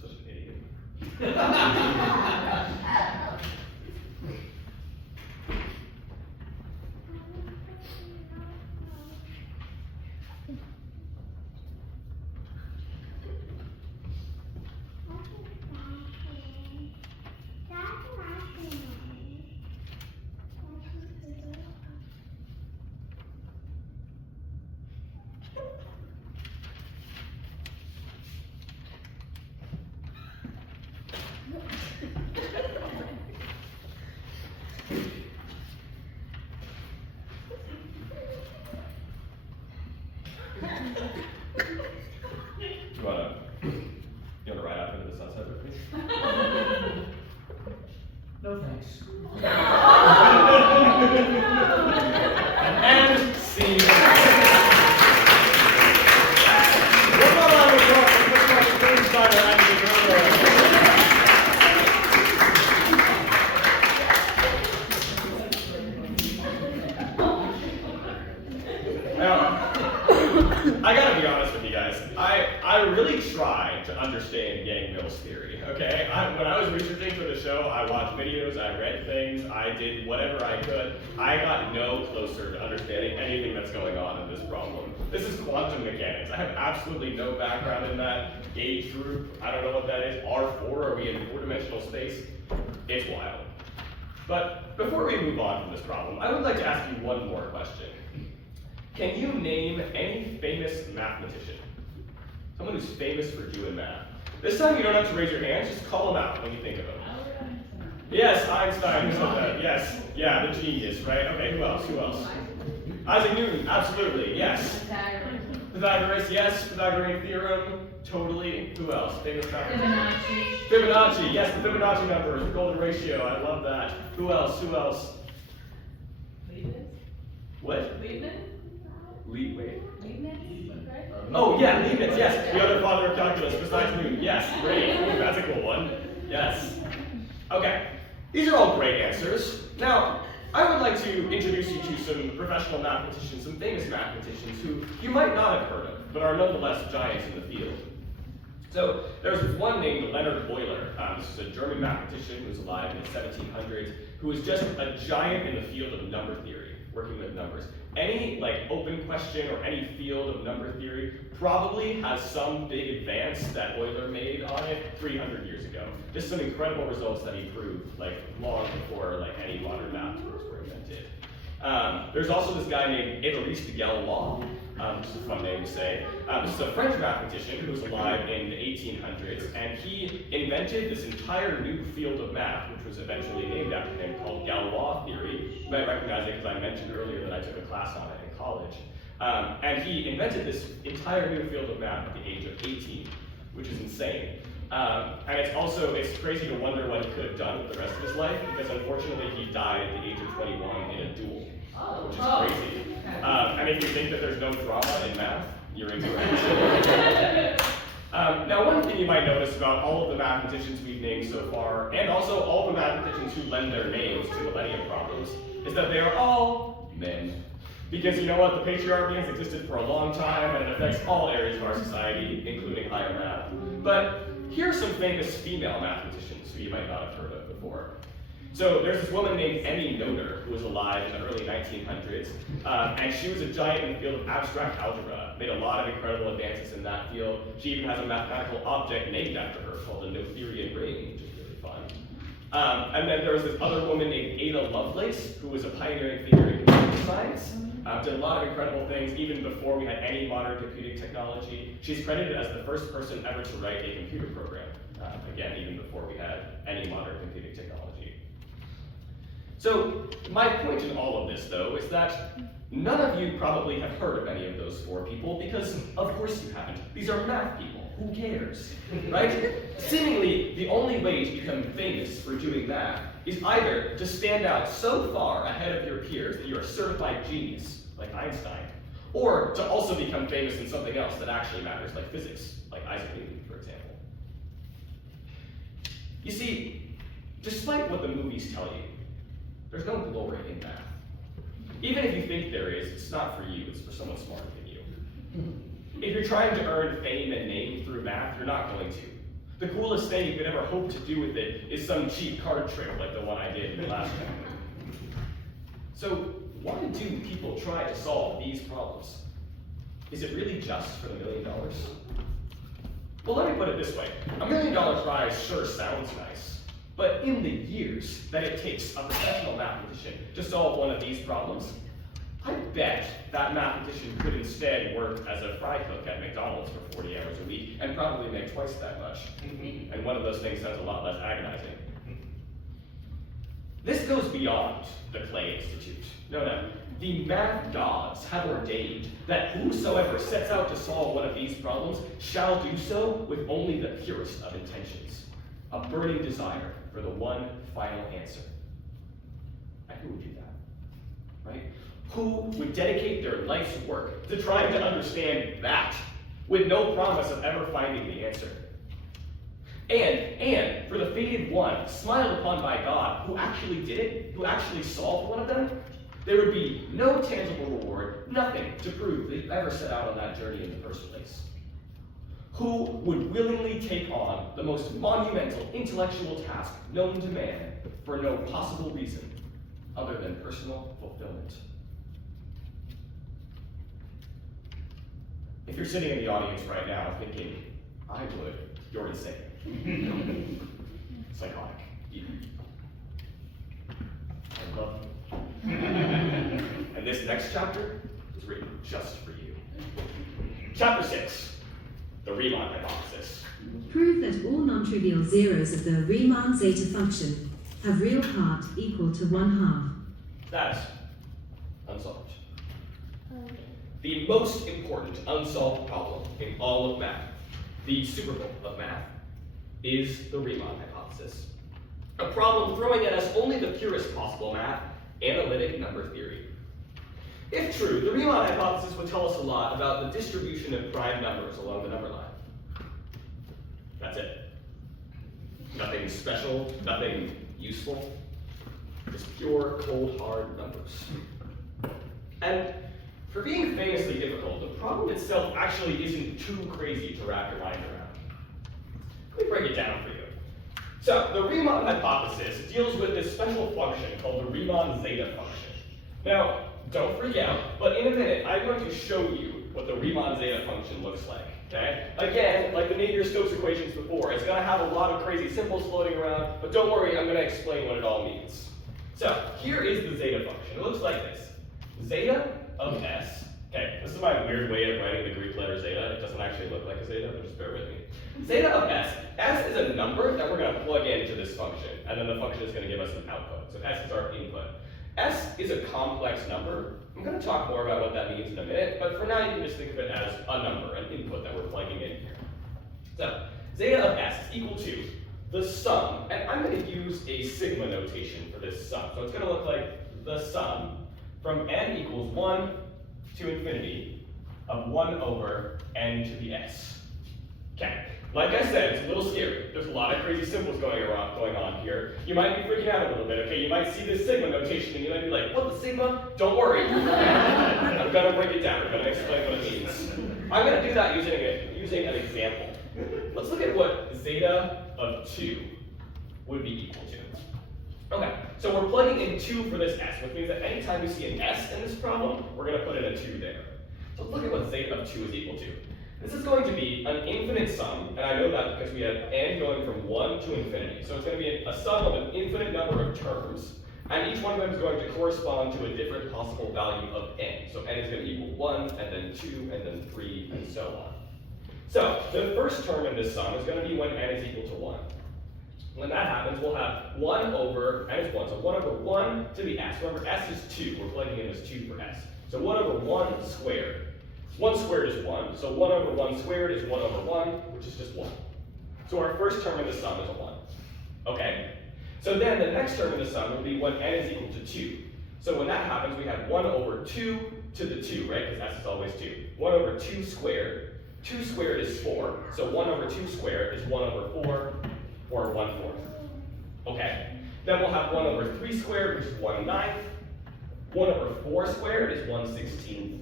Such an idiot. You wanna ride out into the sunset with me? No thanks. And scene. One more round of applause for Mr. Bernsteiner and the girl. Now, I gotta be honest with you guys. I really tried to understand Yang Mills' theory, okay? When I was researching for the show, I watched videos, I read things, I did whatever I could. I got no closer to understanding anything that's going on in this problem. This is quantum mechanics. I have absolutely no background in that. Gauge group, I don't know what that is. R4, are we in four-dimensional space? It's wild. But before we move on from this problem, I would like to ask you one more question. Can you name any famous mathematician? Someone who's famous for doing math. This time you don't have to raise your hands, just call them out when you think of them. Yes, Einstein, who said that? Yes. Yeah, the genius, right? Okay, who else? Who else? Isaac Newton, absolutely, yes. Pythagoras, yes. Pythagorean theorem, totally. Who else? Famous mathematician. Fibonacci, yes, the Fibonacci numbers, the golden ratio, I love that. Who else? Who else? Leibniz? What? Leibniz? Wait. Leibniz? Okay. Oh yeah, Leibniz, yes. The other father of calculus besides Newton. Yes, great. Ooh, that's a cool one. Yes. Okay, these are all great answers. Now, I would like to introduce you to some professional mathematicians, some famous mathematicians who you might not have heard of, but are nonetheless giants in the field. So there's this one named Leonard Euler. This is a German mathematician who was alive in the 1700s, who was just a giant in the field of number theory, working with numbers. Any open question or any field of number theory probably has some big advance that Euler made on it 300 years ago. Just some incredible results that he proved long before any modern math tools were invented. There's also this guy named Évariste Galois. Which is a fun name to say. This is a French mathematician who was alive in the 1800s, and he invented this entire new field of math, which was eventually named after him, called Galois theory. You might recognize it because I mentioned earlier that I took a class on it in college. And he invented this entire new field of math at the age of 18, which is insane. And it's crazy to wonder what he could have done with the rest of his life, because unfortunately he died at the age of 21 in a duel, which is crazy. And if you think that there's no drama in math, you're incorrect. Now, one thing you might notice about all of the mathematicians we've named so far, and also all the mathematicians who lend their names to millennium problems, is that they are all men. Because you know what, the patriarchy has existed for a long time, and it affects all areas of our society, including higher math. But here are some famous female mathematicians who you might not have heard of before. So there's this woman named Emmy Noether, who was alive in the early 1900s, and she was a giant in the field of abstract algebra, made a lot of incredible advances in that field. She even has a mathematical object named after her called a Noetherian ring, which is really fun. And then there was this other woman named Ada Lovelace, who was a pioneering figure in computer science. Did a lot of incredible things even before we had any modern computing technology. She's credited as the first person ever to write a computer program. Again, even before we had any modern computing technology. So, my point in all of this, though, is that none of you probably have heard of any of those four people, because of course you haven't. These are math people. Who cares? Right? Seemingly, the only way to become famous for doing math is either to stand out so far ahead of your peers that you're a certified genius, like Einstein, or to also become famous in something else that actually matters, like physics, like Isaac Newton, for example. You see, despite what the movies tell you, there's no glory in math. Even if you think there is, it's not for you, it's for someone smarter than you. If you're trying to earn fame and name through math, you're not going to. The coolest thing you could ever hope to do with it is some cheap card trick like the one I did in the last chapter. So, why do people try to solve these problems? Is it really just for the $1 million? Well, let me put it this way. $1 million prize sure sounds nice, but in the years that it takes a professional mathematician to solve one of these problems, I bet that mathematician could instead work as a fry cook at McDonald's for 40 hours a week and probably make twice that much. And one of those things sounds a lot less agonizing. This goes beyond the Clay Institute. No. The math gods have ordained that whosoever sets out to solve one of these problems shall do so with only the purest of intentions, a burning desire for the one final answer. And who would do that? Right? Who would dedicate their life's work to trying to understand that with no promise of ever finding the answer? And for the fated one, smiled upon by God, who actually did it, who actually solved one of them, there would be no tangible reward, nothing to prove that you ever set out on that journey in the first place. Who would willingly take on the most monumental intellectual task known to man for no possible reason other than personal fulfillment? If you're sitting in the audience right now thinking, I would, you're insane. Psychotic. Even. I love you. And this next chapter is written just for you. Chapter 6, the Riemann hypothesis. Prove that all non-trivial zeros of the Riemann zeta function have real part equal to 1/2. That's unsolved. The most important unsolved problem in all of math, the Super Bowl of math, is the Riemann hypothesis. A problem throwing at us only the purest possible math, analytic number theory. If true, the Riemann hypothesis would tell us a lot about the distribution of prime numbers along the number line. That's it. Nothing special, nothing useful, just pure, cold, hard numbers. And for being famously difficult, the problem itself actually isn't too crazy to wrap your mind around. Let me break it down for you. So, the Riemann hypothesis deals with this special function called the Riemann zeta function. Now, don't freak out, but in a minute, I'm going to show you what the Riemann zeta function looks like, okay? Again, like the Navier-Stokes equations before, it's gonna have a lot of crazy symbols floating around, but don't worry, I'm gonna explain what it all means. So, here is the zeta function. It looks like this. Zeta of s. Okay, this is my weird way of writing the Greek letter zeta. It doesn't actually look like a zeta, but just bear with me. Zeta of s. S is a number that we're going to plug into this function, and then the function is going to give us an output. So s is our input. S is a complex number. I'm going to talk more about what that means in a minute, but for now you can just think of it as a number, an input that we're plugging in here. So, zeta of s is equal to the sum, and I'm going to use a sigma notation for this sum. So it's going to look like the sum from n equals 1 to infinity of 1 over n to the s. Okay, like I said, it's a little scary. There's a lot of crazy symbols going on here. You might be freaking out a little bit, okay? You might see this sigma notation and you might be like, what, the sigma? Don't worry. I'm going to break it down. I'm going to explain what it means. I'm going to do that using an example. Let's look at what zeta of 2 would be equal to. Okay, so we're plugging in 2 for this s, which means that anytime we see an s in this problem, we're going to put in a 2 there. So let's look at what zeta of 2 is equal to. This is going to be an infinite sum, and I know that because we have n going from 1 to infinity. So it's going to be a sum of an infinite number of terms, and each one of them is going to correspond to a different possible value of n. So n is going to equal 1, and then 2, and then 3, and so on. So the first term in this sum is going to be when n is equal to 1. When that happens, we'll have 1 over, n is 1, so 1 over 1 to the s. Remember, s is 2. We're plugging in this 2 for s. So 1 over 1 squared. 1 squared is 1, so 1 over 1 squared is 1 over 1, which is just 1. So our first term in the sum is a 1. Okay? So then the next term in the sum will be when n is equal to 2. So when that happens, we have 1 over 2 to the 2, right? Because s is always 2. 1 over 2 squared. 2 squared is 4. So 1 over 2 squared is 1 over 4, or 1/4. Okay? Then we'll have 1 over 3 squared, which is 1/9. 1 over 4 squared is 1/16.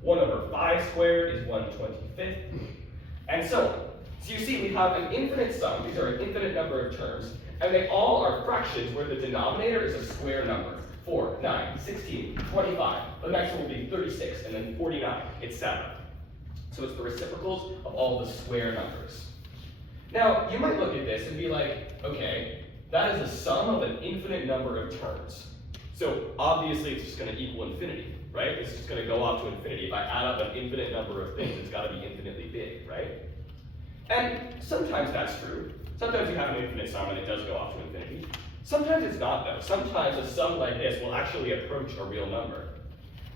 1 over 5 squared is 1/25, and so on. So you see, we have an infinite sum. These are an infinite number of terms, and they all are fractions where the denominator is a square number. 4, 9, 16, 25. The next one will be 36, and then 49, etc. So it's the reciprocals of all the square numbers. Now, you might look at this and be like, okay, that is a sum of an infinite number of terms. So obviously it's just going to equal infinity, right? It's just going to go off to infinity. If I add up an infinite number of things, it's got to be infinitely big, right? And sometimes that's true. Sometimes you have an infinite sum and it does go off to infinity. Sometimes it's not, though. Sometimes a sum like this will actually approach a real number.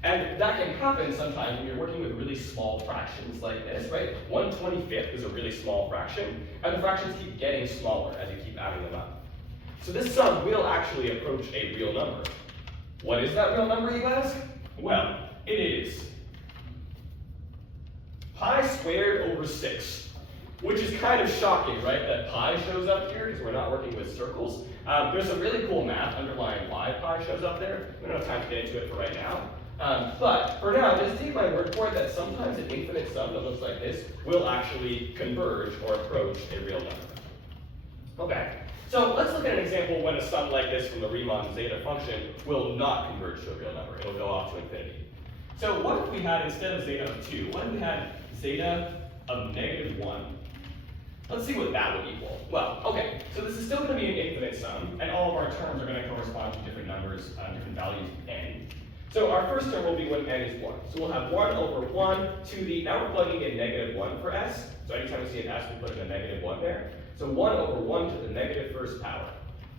And that can happen sometimes when you're working with really small fractions like this, right? 1/25 is a really small fraction, and the fractions keep getting smaller as you keep adding them up. So this sum will actually approach a real number. What is that real number, you ask? Well, it is pi squared over 6, which is kind of shocking, right, that pi shows up here because we're not working with circles. There's some really cool math underlying why pi shows up there. We don't have time to get into it for right now. But for now, just take my word for it that sometimes an infinite sum that looks like this will actually converge or approach a real number. Okay. So let's look at an example when a sum like this from the Riemann zeta function will not converge to a real number. It'll go off to infinity. So what if we had, instead of zeta of 2, what if we had zeta of -1? Let's see what that would equal. Well, okay, so this is still going to be an infinite sum, and all of our terms are going to correspond to different numbers, different values of n. So our first term will be when n is 1. So we'll have 1 over 1 to the, now we're plugging in -1 for s. So anytime we see an s, we put in a -1 there. So 1 over 1 to the -1st power.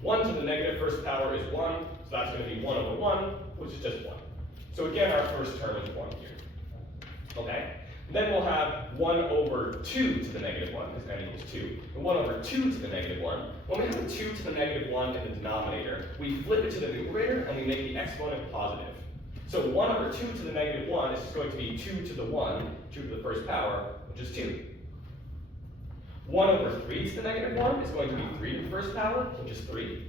1 to the -1st power is 1, so that's going to be 1 over 1, which is just 1. So again, our first term is 1 here. Okay? Then we'll have 1 over 2 to the -1, because n equals 2. And 1 over 2 to the -1. When we have a 2 to the -1 in the denominator, we flip it to the numerator and we make the exponent positive. So 1 over 2 to the -1 is just going to be 2 to the 1, 2 to the first power, which is 2. 1 over 3 to the -1 is going to be 3 to the first power, which is 3.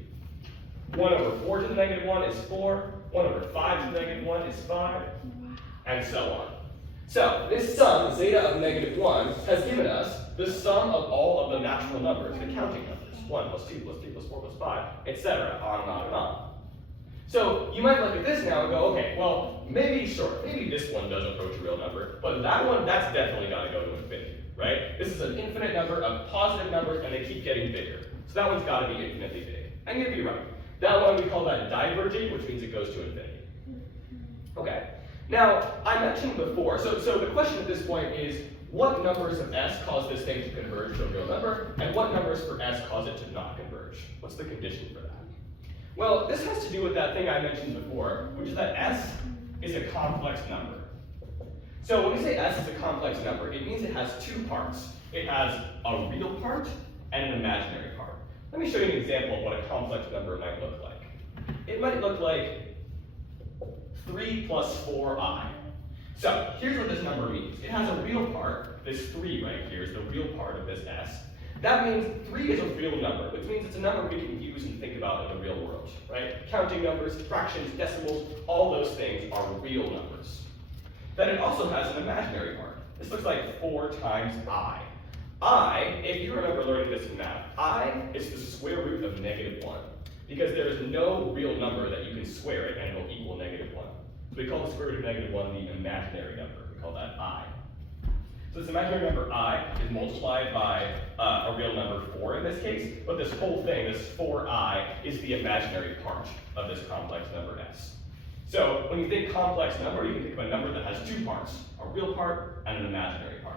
1 over 4 to the -1 is 4. 1 over 5 to the -1 is 5. And so on. So this sum, zeta of -1, has given us the sum of all of the natural numbers, the counting numbers. 1 plus 2 plus 3 plus 4 plus 5, etc. on and on and on. So you might look at this now and go, okay, well, maybe this one does approach a real number, but that one, that's definitely got to go to infinity, right? This is an infinite number of positive numbers, and they keep getting bigger. So that one's got to be infinitely big. And you'd be right. That one, we call that diverging, which means it goes to infinity. Okay. Now, I mentioned before, so the question at this point is, what numbers of s cause this thing to converge to a real number, and what numbers for s cause it to not converge? What's the condition for that? Well, this has to do with that thing I mentioned before, which is that s is a complex number. So when we say s is a complex number, it means it has two parts. It has a real part and an imaginary part. Let me show you an example of what a complex number might look like. It might look like 3 plus 4i. So here's what this number means. It has a real part. This 3 right here is the real part of this s. That means 3 is a real number, which means it's a number we can use and think about in the real world, right? Counting numbers, fractions, decimals, all those things are real numbers. Then it also has an imaginary part. This looks like 4 times I. I, if you remember learning this in math, I is the square root of -1, because there is no real number that you can square it and it'll equal -1. So we call the square root of -1 the imaginary number. We call that I. So this imaginary number I is multiplied by a real number 4 in this case, but this whole thing, this 4i, is the imaginary part of this complex number s. So when you think complex number, you can think of a number that has 2 parts, a real part and an imaginary part.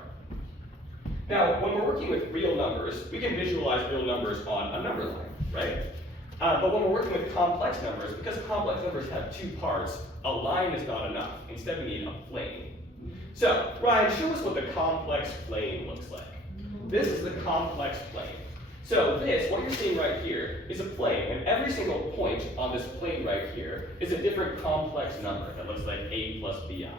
Now, when we're working with real numbers, we can visualize real numbers on a number line, right? But when we're working with complex numbers, because complex numbers have 2 parts, a line is not enough. Instead, we need a plane. So, Ryan, show us what the complex plane looks like. This is the complex plane. So this, what you're seeing right here, is a plane, and every single point on this plane right here is a different complex number that looks like a plus bi.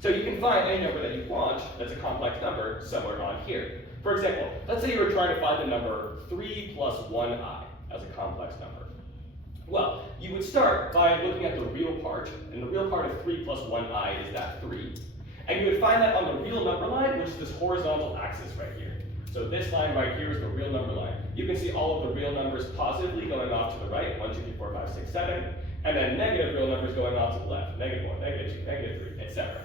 So you can find any number that you want that's a complex number somewhere on here. For example, let's say you were trying to find the number 3 plus 1i as a complex number. Well, you would start by looking at the real part, and the real part of 3 plus 1i is that 3. And you would find that on the real number line, which is this horizontal axis right here. So this line right here is the real number line. You can see all of the real numbers positively going off to the right, 1, 2, 3, 4, 5, 6, 7, and then negative real numbers going off to the left, -1, -2, -3, etc.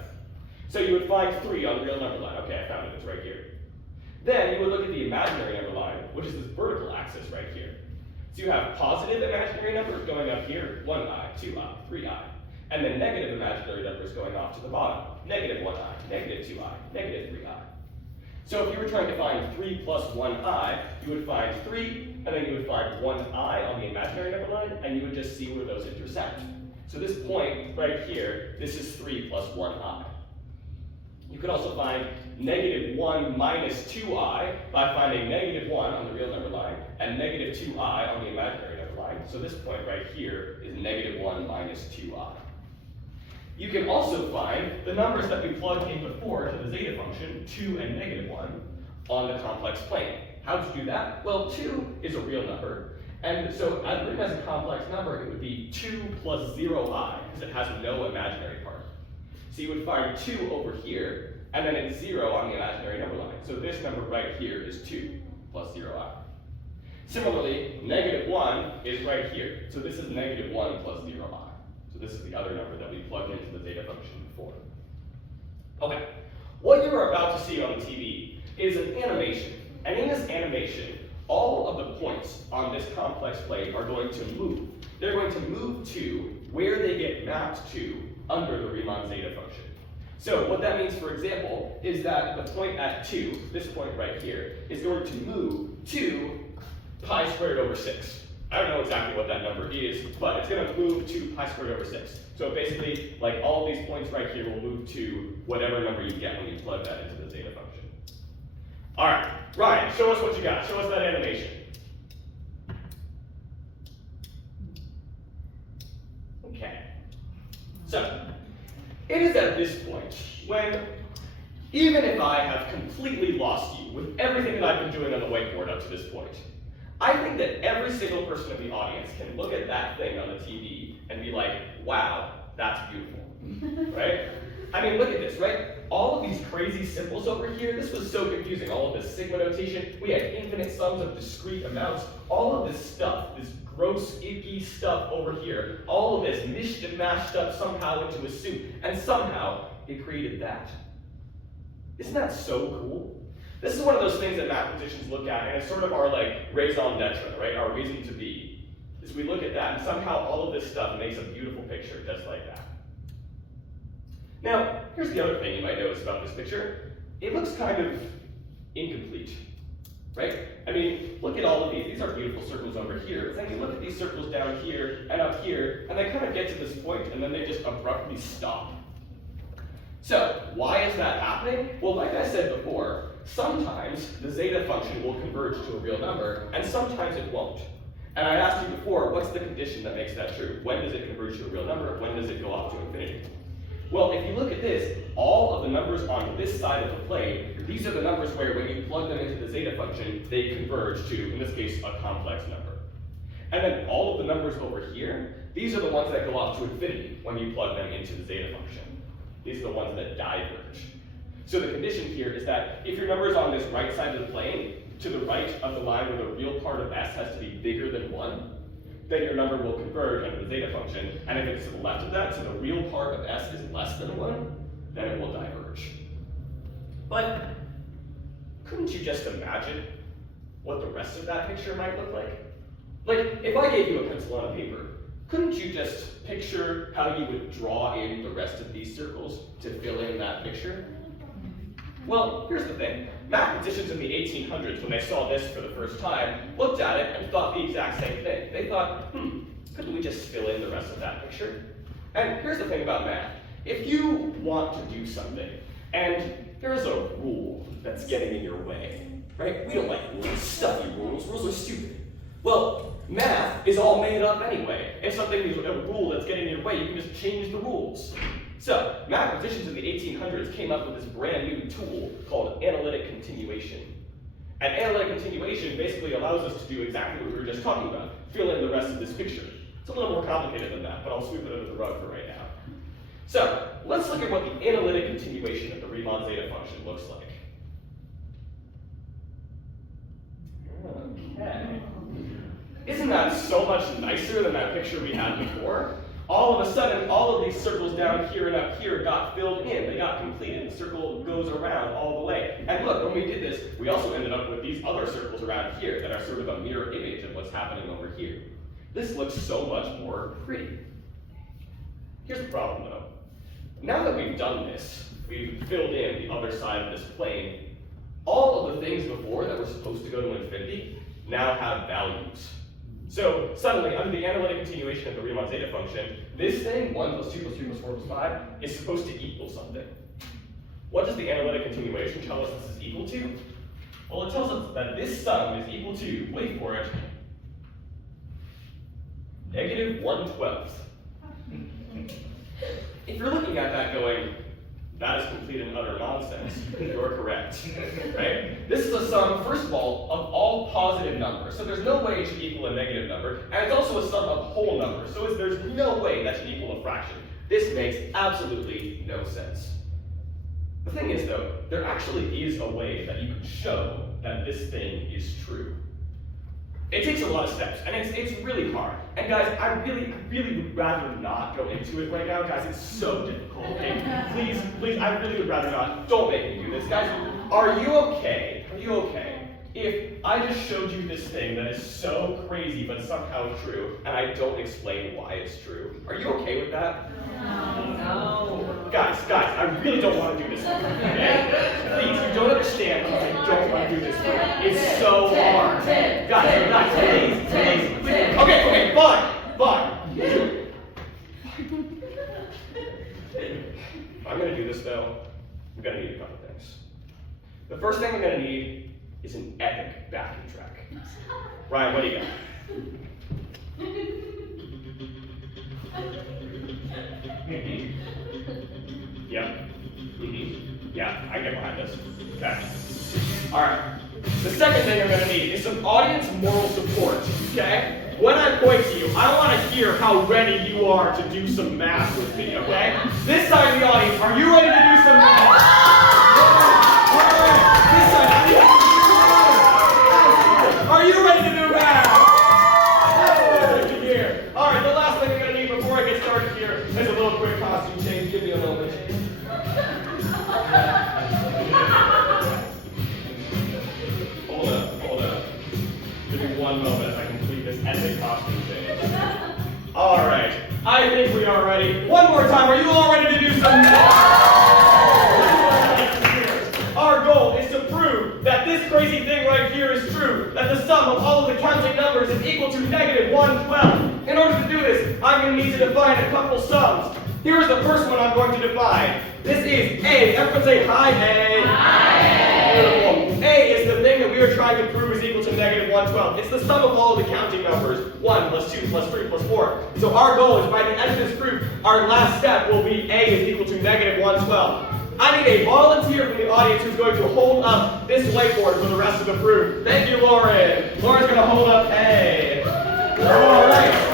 So you would find 3 on the real number line. Okay, I found it, it's right here. Then you would look at the imaginary number line, which is this vertical axis right here. So you have positive imaginary numbers going up here, 1i, 2i, 3i, and then negative imaginary numbers going off to the bottom, -1i, -2i, -3i. So if you were trying to find 3 plus 1i, you would find 3, and then you would find 1i on the imaginary number line, and you would just see where those intersect. So this point right here, this is 3 plus 1i. You could also find -1 minus 2i by finding -1 on the real number line and -2i on the imaginary number line. So this point right here is -1 minus 2i. You can also find the numbers that we plugged in before to the zeta function, 2 and -1, on the complex plane. How did you do that? Well, 2 is a real number, and so as written as a complex number, it would be 2 plus 0i, because it has no imaginary part. So you would find 2 over here, and then it's 0 on the imaginary number line. So this number right here is 2 plus 0i. Similarly, -1 is right here. So this is -1 plus 0i. So this is the other number that we plugged into the zeta function before. Okay, what you're about to see on the TV is an animation. And in this animation, all of the points on this complex plane are going to move. They're going to move to where they get mapped to under the Riemann zeta function. So what that means, for example, is that the point at 2, this point right here, is going to move to pi squared over 6. I don't know exactly what that number is, but it's going to move to pi squared over 6. So basically, like all of these points right here will move to whatever number you get when you plug that into the zeta function. All right, Ryan, show us what you got. Show us that animation. Okay. So, it is at this point when, even if I have completely lost you with everything that I've been doing on the whiteboard up to this point, I think that every single person in the audience can look at that thing on the TV and be like, wow, that's beautiful, right? I mean, look at this, right? All of these crazy symbols over here, this was so confusing. All of this sigma notation, we had infinite sums of discrete amounts, all of this stuff, this gross, icky stuff over here, all of this mished and mashed up somehow into a soup, and somehow it created that. Isn't that so cool? This is one of those things that mathematicians look at, and it's sort of our like raison d'etre, right? Our reason to be. Is we look at that, and somehow all of this stuff makes a beautiful picture just like that. Now, here's the other thing you might notice about this picture. It looks kind of incomplete, right? I mean, look at all of these. These are beautiful circles over here. But then you look at these circles down here and up here, and they kind of get to this point, and then they just abruptly stop. So, why is that happening? Well, like I said before, sometimes the zeta function will converge to a real number, and sometimes it won't. And I asked you before, what's the condition that makes that true? When does it converge to a real number? When does it go off to infinity? Well, if you look at this, all of the numbers on this side of the plane, these are the numbers where when you plug them into the zeta function, they converge to, in this case, a complex number. And then all of the numbers over here, these are the ones that go off to infinity when you plug them into the zeta function. These are the ones that diverge. So the condition here is that if your number is on this right side of the plane, to the right of the line where the real part of s has to be bigger than 1, then your number will converge under the zeta function. And if it's to the left of that, so the real part of s is less than 1, then it will diverge. But couldn't you just imagine what the rest of that picture might look like? Like, if I gave you a pencil on a paper, couldn't you just picture how you would draw in the rest of these circles to fill in that picture? Well, here's the thing. Mathematicians in the 1800s, when they saw this for the first time, looked at it and thought the exact same thing. They thought, couldn't we just fill in the rest of that picture? And here's the thing about math. If you want to do something, and there's a rule that's getting in your way, right? We don't like rules, stuffy rules. Rules are stupid. Well, math is all made up anyway. If something is a rule that's getting in your way, you can just change the rules. So, mathematicians in the 1800s came up with this brand new tool called analytic continuation. And analytic continuation basically allows us to do exactly what we were just talking about, fill in the rest of this picture. It's a little more complicated than that, but I'll sweep it under the rug for right now. So, let's look at what the analytic continuation of the Riemann zeta function looks like. Okay. Isn't that so much nicer than that picture we had before? All of a sudden, all of these circles down here and up here got filled in. They got completed. The circle goes around all the way. And look, when we did this, we also ended up with these other circles around here that are sort of a mirror image of what's happening over here. This looks so much more pretty. Here's the problem, though. Now that we've done this, we've filled in the other side of this plane, all of the things before that were supposed to go to infinity now have values. So suddenly, under the analytic continuation of the Riemann zeta function, this thing, 1 plus 2 plus 3 plus 4 plus 5, is supposed to equal something. What does the analytic continuation tell us this is equal to? Well, it tells us that this sum is equal to, wait for it, negative 1/12. If you're looking at that going, that is complete and utter nonsense, you're correct, right? This is a sum, first of all positive numbers. So there's no way it should equal a negative number, and it's also a sum of whole numbers. So there's no way that should equal a fraction. This makes absolutely no sense. The thing is, though, there actually is a way that you can show that this thing is true. It takes a lot of steps, and it's really hard. And guys, I really would rather not go into it right now. Guys, it's so difficult, okay? Please, I really would rather not. Don't make me do this. Guys, are you okay? Are you okay if I just showed you this thing that is so crazy but somehow true, and I don't explain why it's true? Are you okay with that? No. Guys, I really don't want to do this. Okay? Please, you don't understand because I don't want to do this. It's so hard. Guys, please. Okay, fine. If I'm gonna do this though, I'm gonna need a couple things. The first thing I'm gonna need is an epic backing track. Ryan, what do you got? Yeah, I get behind this. Okay. Alright. The second thing I'm gonna need is some audience moral support, okay? When I point to you, I want to hear how ready you are to do some math with me, okay? This side of the audience, are you ready to do some math? This side, are you ready to do math? That's what I can hear. Alright, the last thing I'm gonna need before I get started here is a little quick costume change. Give me a moment. Hold up. Give me one moment as I complete this epic costume change. Alright, I think we are ready. One more time, are you all ready to do some math? Our goal is to prove that this crazy thing right here is true, that the sum of all of the counting numbers is equal to negative 1/12. In order to do this, I'm going to need to define a couple sums. Here's the first one I'm going to define. This is A. Everyone say hi, A. Hi, A. Beautiful. are trying to prove is equal to negative 112. It's the sum of all of the counting numbers. 1 plus 2 plus 3 plus 4. So our goal is by the end of this proof, our last step will be A is equal to negative 112. I need a volunteer from the audience who's going to hold up this whiteboard for the rest of the proof. Thank you, Lauren. Lauren's going to hold up A. All right.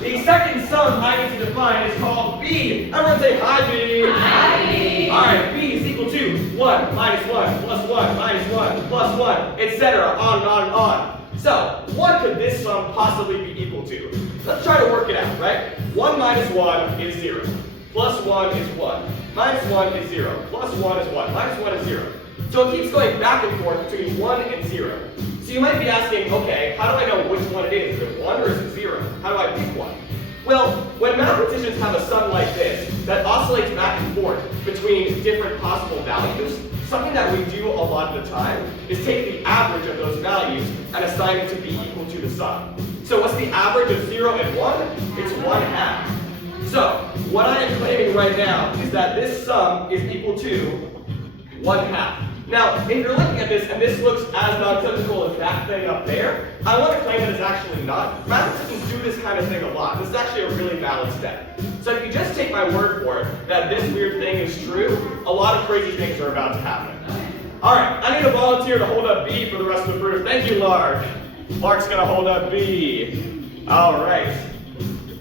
The second sum I need to define is called B. Everyone say hi, B. Hi, B. All right, B is equal to 1 minus 1 plus 1 minus 1 plus 1, etc. On and on and on. So, what could this sum possibly be equal to? Let's try to work it out, right? 1 minus 1 is 0. Plus 1 is 1. Minus 1 is 0. Plus 1 is 1. Minus 1 is 0. So it keeps going back and forth between 1 and 0. So you might be asking, okay, how do I know which one it is? Is it 1 or is it 0? How do I pick one? Well, when mathematicians have a sum like this that oscillates back and forth between different possible values, something that we do a lot of the time is take the average of those values and assign it to be equal to the sum. So what's the average of 0 and 1? It's 1/2. So, what I am claiming right now is that this sum is equal to 1/2. Now, if you're looking at this and this looks as nonsensical as that thing up there, I want to claim that it's actually not. Mathematicians do this kind of thing a lot. This is actually a really valid step. So if you just take my word for it that this weird thing is true, a lot of crazy things are about to happen. Alright, I need a volunteer to hold up B for the rest of the proof. Thank you, Lark. Lark's going to hold up B. Alright.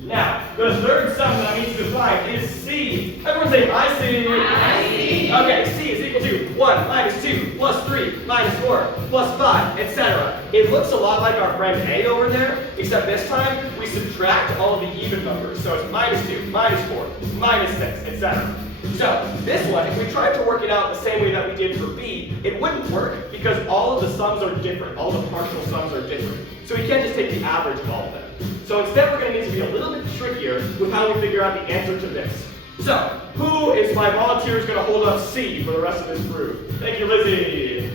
Now, the third sum that I need to define is C. Everyone say, I see. I see. Okay, C is equal to 1 minus 2 plus 3 minus 4 plus 5, etc. It looks a lot like our friend A over there, except this time we subtract all of the even numbers. So it's minus 2, minus 4, minus 6, etc. So, this one, if we tried to work it out the same way that we did for B, it wouldn't work because all of the sums are different. All the partial sums are different. So we can't just take the average of all of them. So instead we're going to need to be a little bit trickier with how we figure out the answer to this. So, who is my volunteer who's going to hold up C for the rest of this proof? Thank you, Lizzie.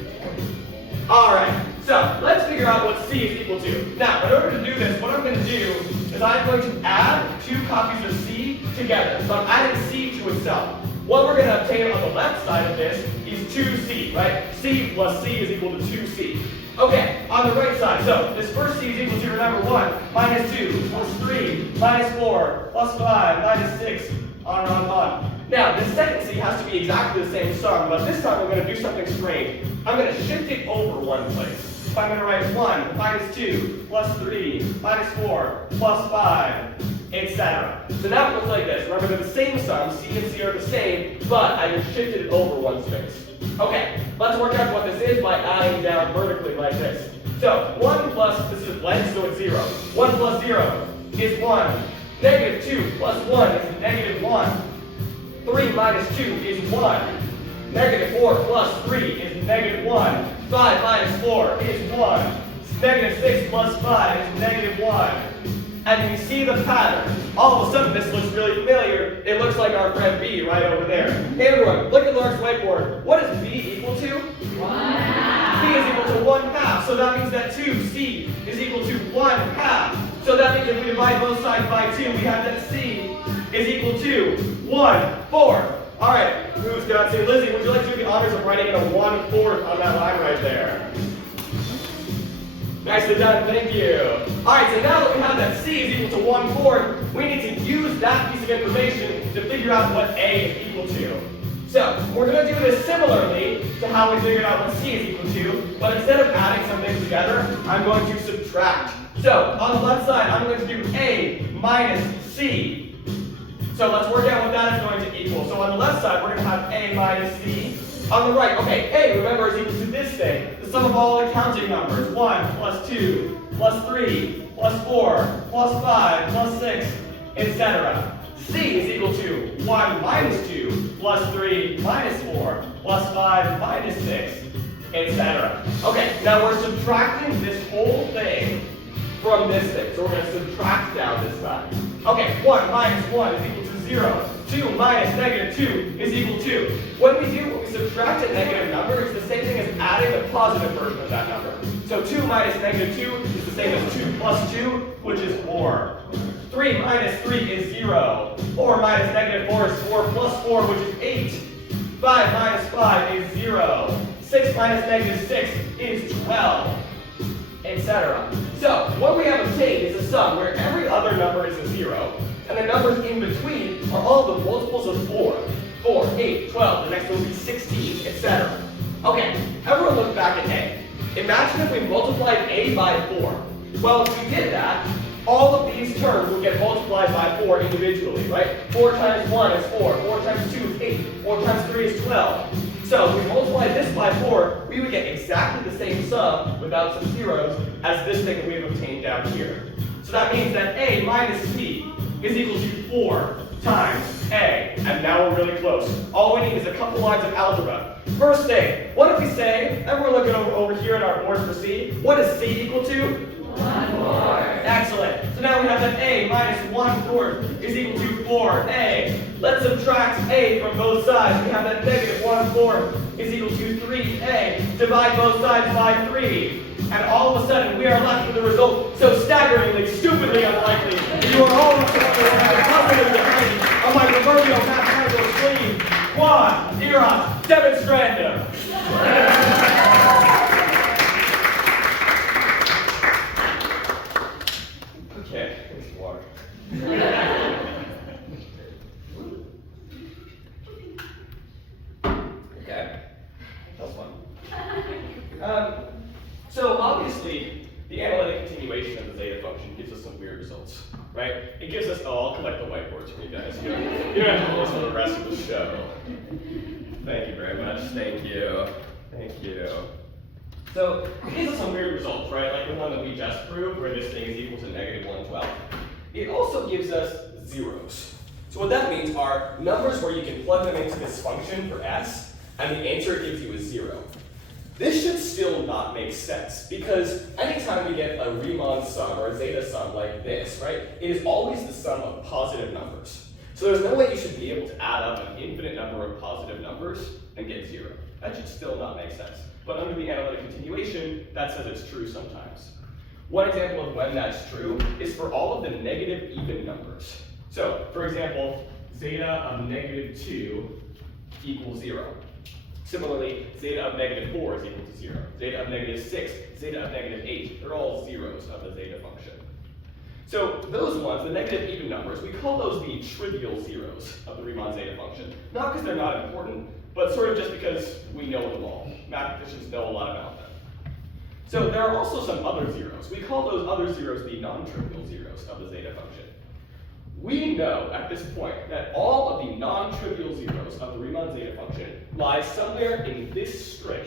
Alright, so let's figure out what C is equal to. Now, in order to do this, what I'm going to do is I'm going to add 2 copies of C together. So I'm adding C to itself. What we're going to obtain on the left side of this is 2C, right? C plus C is equal to 2C. Okay, on the right side, so this first C is equal to, remember, 1 minus 2 plus 3 minus 4 plus 5 minus 6, on and on and on. Now, the second C has to be exactly the same sum, but this time I'm going to do something strange. I'm going to shift it over one place. So I'm going to write 1 minus 2 plus 3 minus 4 plus 5, etc. So now it looks like this. Remember, they're the same sum, C and C are the same, but I just shifted it over one space. Okay, let's work out what this is by adding down vertically like this. So 1 plus, this is length, so it's 0. 1 plus 0 is 1. Negative 2 plus 1 is negative 1. 3 minus 2 is 1. Negative 4 plus 3 is negative 1. 5 minus 4 is 1. Negative 6 plus 5 is negative 1. And you see the pattern. All of a sudden, this looks really familiar. It looks like our friend B right over there. Hey everyone, look at Lark's whiteboard. What is B equal to? 1/2. B is equal to 1/2. So that means that 2C is equal to 1/2. So that means if we divide both sides by 2, we have that C is equal to 1/4. All right, who's got C? Lizzie, would you like to do the honors of writing in a 1/4 on that line right there? Nicely done, thank you. Alright, so now that we have that C is equal to 1/4, we need to use that piece of information to figure out what A is equal to. So, we're going to do this similarly to how we figured out what C is equal to, but instead of adding some things together, I'm going to subtract. So, on the left side, I'm going to do A minus C. So let's work out what that is going to equal. So on the left side, we're going to have A minus C. On the right, okay, A, remember, is equal to this thing. The sum of all the counting numbers. 1 plus 2 plus 3 plus 4 plus 5 plus 6, etc. C is equal to 1 minus 2 plus 3 minus 4 plus 5 minus 6, etc. Okay, now we're subtracting this whole thing from this thing. So we're going to subtract down this side. Okay, 1 minus 1 is equal to 0. 2 minus negative 2 is equal to. When we subtract a negative number, it's the same thing as adding the positive version of that number. So 2 minus negative 2 is the same as 2 plus 2, which is 4. 3 minus 3 is 0. 4 minus negative 4 is 4 plus 4, which is 8. 5 minus 5 is 0. 6 minus negative 6 is 12, etc. So what we have obtained is a sum where every other number is a 0, and the numbers in between are all the multiples of 4. 4, 8, 12, the next one will be 16, etc. Okay, everyone look back at A. Imagine if we multiplied A by 4. Well, if we did that, all of these terms would get multiplied by 4 individually, right? 4 times 1 is 4, 4 times 2 is 8, 4 times 3 is 12. So if we multiplied this by 4, we would get exactly the same sum without some zeros as this thing that we have obtained down here. So that means that A minus C is equal to 4 times A. And now we're really close. All we need is a couple lines of algebra. First thing, what if we say, everyone looking over here at our board for C, what is C equal to? 1/4. Excellent. So now we have that A minus 1/4 is equal to 4A. Let's subtract A from both sides. We have that negative 1/4 is equal to 3A. Divide both sides by 3. And all of a sudden, we are left with a result so staggeringly, stupidly unlikely that you are all looking at the positive degree of my proverbial mathematical sleeve. Quad, eros, demonstrandum. Okay, here's the water. Okay, that was fun. So obviously, the analytic continuation of the zeta function gives us some weird results, right? It gives us, I'll collect the whiteboards for you guys. You don't have to listen to the rest of the show. Thank you very much. Thank you. Thank you. So it gives us some weird results, right? Like the one that we just proved, where this thing is equal to negative 1/12. It also gives us zeros. So what that means are numbers where you can plug them into this function for s, and the answer it gives you is 0. This should still not make sense, because anytime we get a Riemann sum or a zeta sum like this, right, it is always the sum of positive numbers. So there's no way you should be able to add up an infinite number of positive numbers and get 0. That should still not make sense. But under the analytic continuation, that says it's true sometimes. One example of when that's true is for all of the negative even numbers. So, for example, zeta of negative 2 equals 0. Similarly, zeta of negative 4 is equal to 0. Zeta of negative 6, zeta of negative 8, they're all zeros of the zeta function. So those ones, the negative even numbers, we call those the trivial zeros of the Riemann zeta function. Not because they're not important, but sort of just because we know them all. Mathematicians know a lot about them. So there are also some other zeros. We call those other zeros the non-trivial zeros of the zeta function. We know at this point that all of the non-trivial zeros of the Riemann zeta function lie somewhere in this strip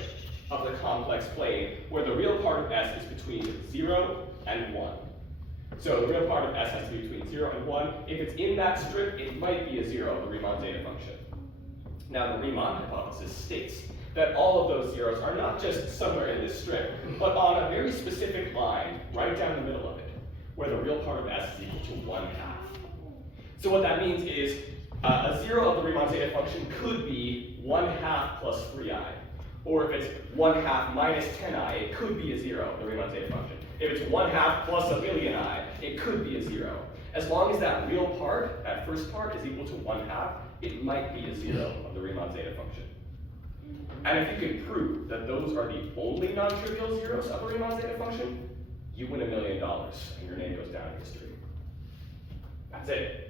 of the complex plane where the real part of s is between 0 and 1. So the real part of s has to be between 0 and 1. If it's in that strip, it might be a 0 of the Riemann zeta function. Now the Riemann hypothesis states that all of those zeros are not just somewhere in this strip, but on a very specific line right down the middle of it, where the real part of s is equal to 1/2. So what that means is a 0 of the Riemann zeta function could be 1/2 plus 3i. Or if it's 1/2 minus 10i, it could be a 0 of the Riemann zeta function. If it's 1/2 plus 1,000,000 i, it could be a 0. As long as that real part, that first part, is equal to 1/2, it might be a 0 of the Riemann zeta function. And if you can prove that those are the only non-trivial zeros of the Riemann zeta function, you win $1 million and your name goes down in history. That's it.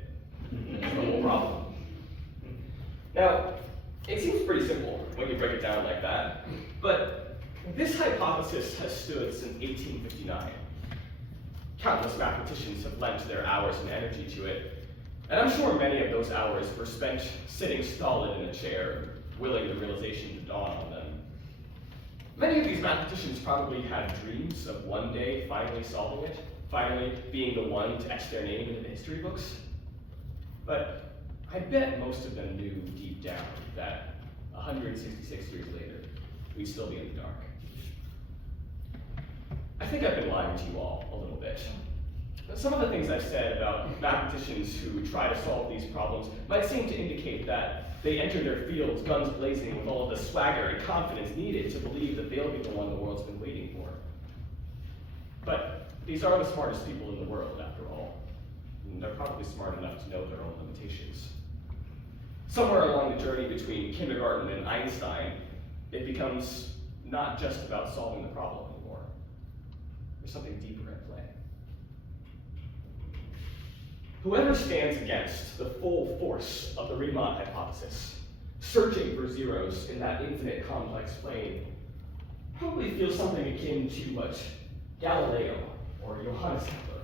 That's the whole problem. Now, it seems pretty simple when you break it down like that, but this hypothesis has stood since 1859. Countless mathematicians have lent their hours and energy to it, and I'm sure many of those hours were spent sitting stolid in a chair, willing the realization to dawn on them. Many of these mathematicians probably had dreams of one day finally solving it, finally being the one to etch their name into the history books. But I bet most of them knew deep down that 166 years later, we'd still be in the dark. I think I've been lying to you all a little bit. Some of the things I've said about mathematicians who try to solve these problems might seem to indicate that they enter their fields guns blazing with all of the swagger and confidence needed to believe that they'll be the one the world's been waiting for. But these are the smartest people in the world, after all. And they're probably smart enough to know their own limitations. Somewhere along the journey between kindergarten and Einstein, it becomes not just about solving the problem anymore. There's something deeper at play. Whoever stands against the full force of the Riemann hypothesis, searching for zeros in that infinite complex plane, probably feels something akin to what Galileo or Johannes Kepler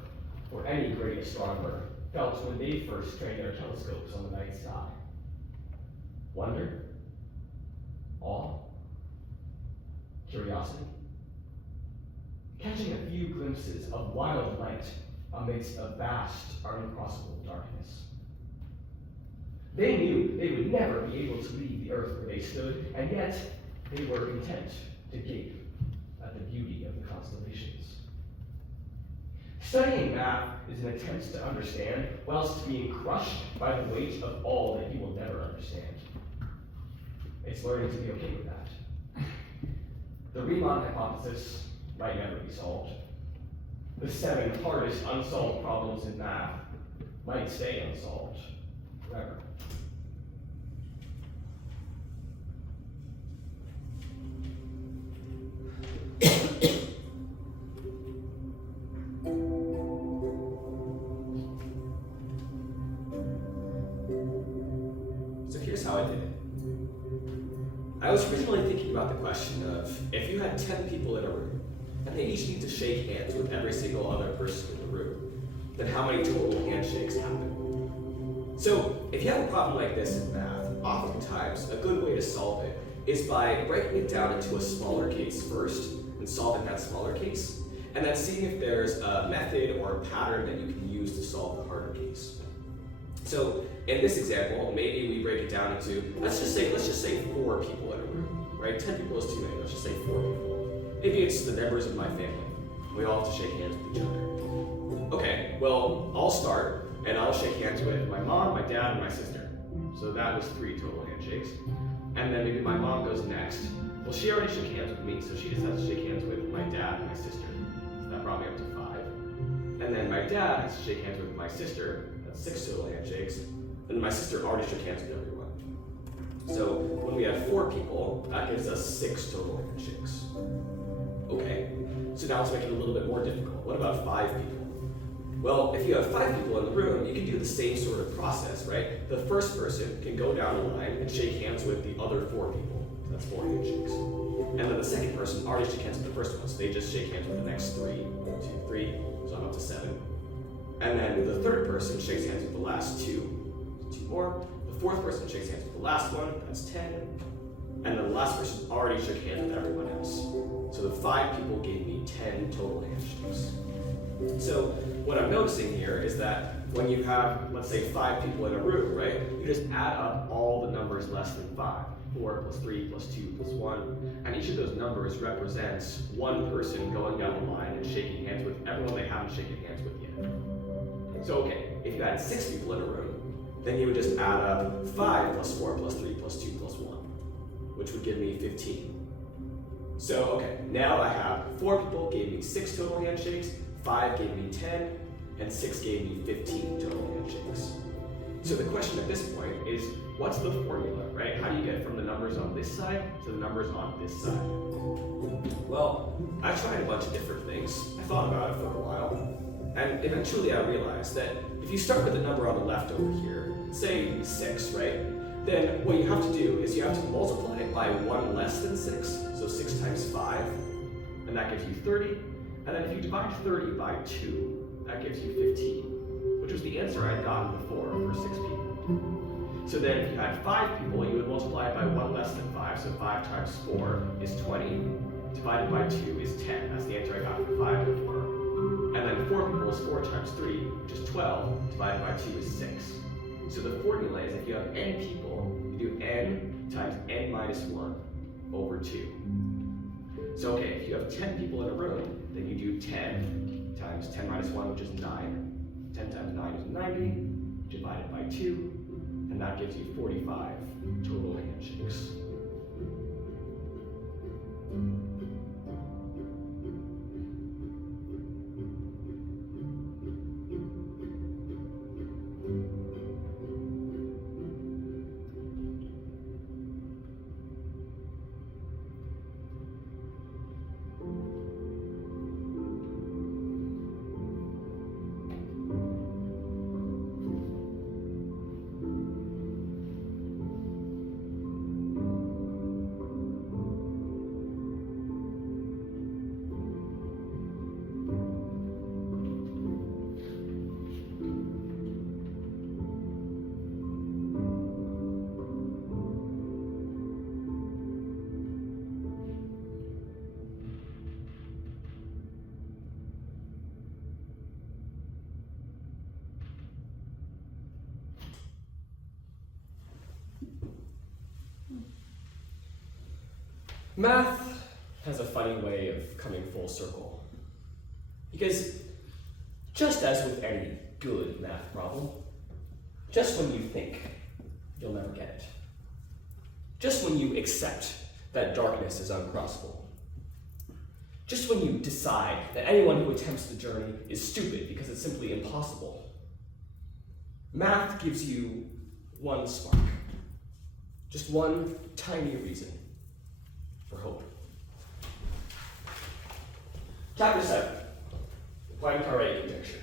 or any great astronomer felt when they first trained their telescopes on the night sky. Wonder, awe, curiosity, catching a few glimpses of wild light amidst a vast, uncrossable darkness. They knew they would never be able to leave the earth where they stood, and yet they were content to gape at the beauty of the constellations. Studying math is an attempt to understand, whilst being crushed by the weight of all that you will never understand. It's learning to be okay with that. The Riemann hypothesis might never be solved. The 7 hardest unsolved problems in math might stay unsolved forever. So here's how I did it. I was originally thinking about the question of if you had 10 people in a room, and they each need to shake hands with every single other person in the room, then how many total handshakes happen? So if you have a problem like this in math, oftentimes a good way to solve it is by breaking it down into a smaller case first and solving that smaller case, and then seeing if there's a method or a pattern that you can use to solve the harder case. So in this example, maybe we break it down into, let's just say 4 people in a room, right? 10 people is too many, let's just say 4 people. Maybe it's the members of my family. We all have to shake hands with each other. Okay, well, I'll start, and I'll shake hands with my mom, my dad, and my sister. So that was 3 total handshakes. And then maybe my mom goes next. Well, she already shook hands with me, so she just has to shake hands with my dad and my sister. So that brought me up to 5. And then my dad has to shake hands with my sister. That's 6 total handshakes. And my sister already shook hands with everyone. So when we have 4 people, that gives us 6 total handshakes. Okay, so now let's make it a little bit more difficult. What about 5 people? Well, if you have 5 people in the room, you can do the same sort of process, right? The first person can go down the line and shake hands with the other 4 people. That's 4 handshakes. And then the second person already shook hands with the first one, so they just shake hands with the next 3. 1, 2, 3, so I'm up to 7. And then the third person shakes hands with the last 2. 2 more. The fourth person shakes hands with the last one, that's 10. And then the last person already shook hands with everyone else. So the 5 people gave me 10 total handshakes. So what I'm noticing here is that when you have, let's say, 5 people in a room, right, you just add up all the numbers less than 5. 4 plus 3 plus 2 plus 1. And each of those numbers represents one person going down the line and shaking hands with everyone they haven't shaken hands with yet. So okay, if you had 6 people in a room, then you would just add up 5 plus 4 plus 3 plus 2 plus 1, which would give me 15. So, okay, now I have 4 people gave me 6 total handshakes, 5 gave me 10, and 6 gave me 15 total handshakes. So the question at this point is, what's the formula, right? How do you get from the numbers on this side to the numbers on this side? Well, I tried a bunch of different things. I thought about it for a while, and eventually I realized that if you start with the number on the left over here, say 6, right? Then what you have to do is you have to multiply it by 1 less than 6, so 6 times 5, and that gives you 30. And then if you divide 30 by 2, that gives you 15, which was the answer I had gotten before for 6 people. So then if you had 5 people, you would multiply it by 1 less than 5, so 5 times 4 is 20, divided by 2 is 10. That's the answer I got for 5 before. And then 4 people is 4 times 3, which is 12, divided by 2 is 6. So the formula is if you have n people, you do n times n minus 1 over 2. So okay, if you have 10 people in a room, then you do 10 times 10 minus 1, which is 9. 10 times 9 is 90, divided by 2, and that gives you 45 total handshakes. Math has a funny way of coming full circle. Because just as with any good math problem, just when you think you'll never get it, just when you accept that darkness is uncrossable, just when you decide that anyone who attempts the journey is stupid because it's simply impossible, math gives you one spark, just one tiny reason for hope. Chapter 7, the Poincaré conjecture.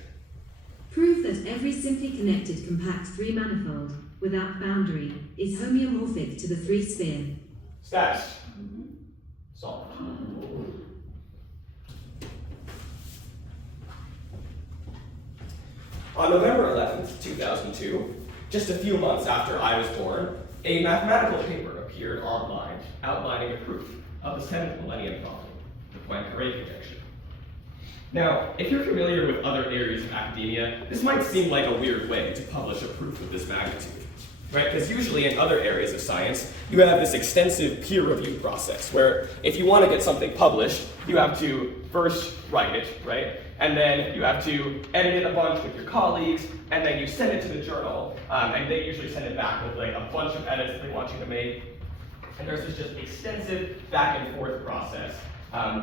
Prove that every simply connected compact three-manifold, without boundary, is homeomorphic to the three-sphere. Status. Solved. On November 11th, 2002, just a few months after I was born, a mathematical paper appeared online outlining a proof of the 7th millennium problem, the Poincaré conjecture. Now, if you're familiar with other areas of academia, this might seem like a weird way to publish a proof of this magnitude, right? Because usually in other areas of science, you have this extensive peer review process where if you want to get something published, you have to first write it, right? And then you have to edit it a bunch with your colleagues, and then you send it to the journal, and they usually send it back with like a bunch of edits that they want you to make. And there's this just extensive back and forth process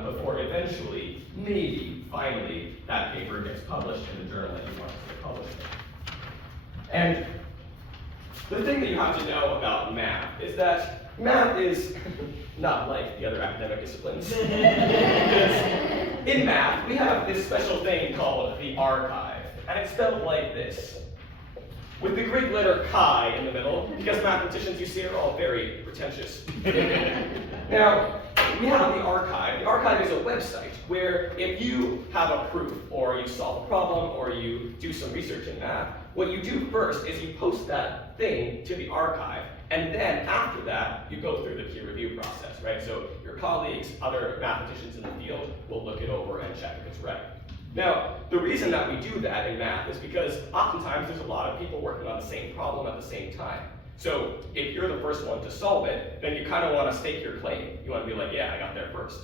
before eventually, maybe, finally, that paper gets published in the journal that you want to get published in. And the thing that you have to know about math is that math is not like the other academic disciplines. Because in math, we have this special thing called the archive, and it's spelled like this, with the Greek letter chi in the middle, because mathematicians, you see, are all very pretentious. Now, we have the archive. The archive is a website where if you have a proof, or you solve a problem, or you do some research in math, what you do first is you post that thing to the archive, and then after that, you go through the peer review process, right? So your colleagues, other mathematicians in the field, will look it over and check if it's right. Now, the reason that we do that in math is because oftentimes there's a lot of people working on the same problem at the same time. So if you're the first one to solve it, then you kind of want to stake your claim. You want to be like, yeah, I got there first.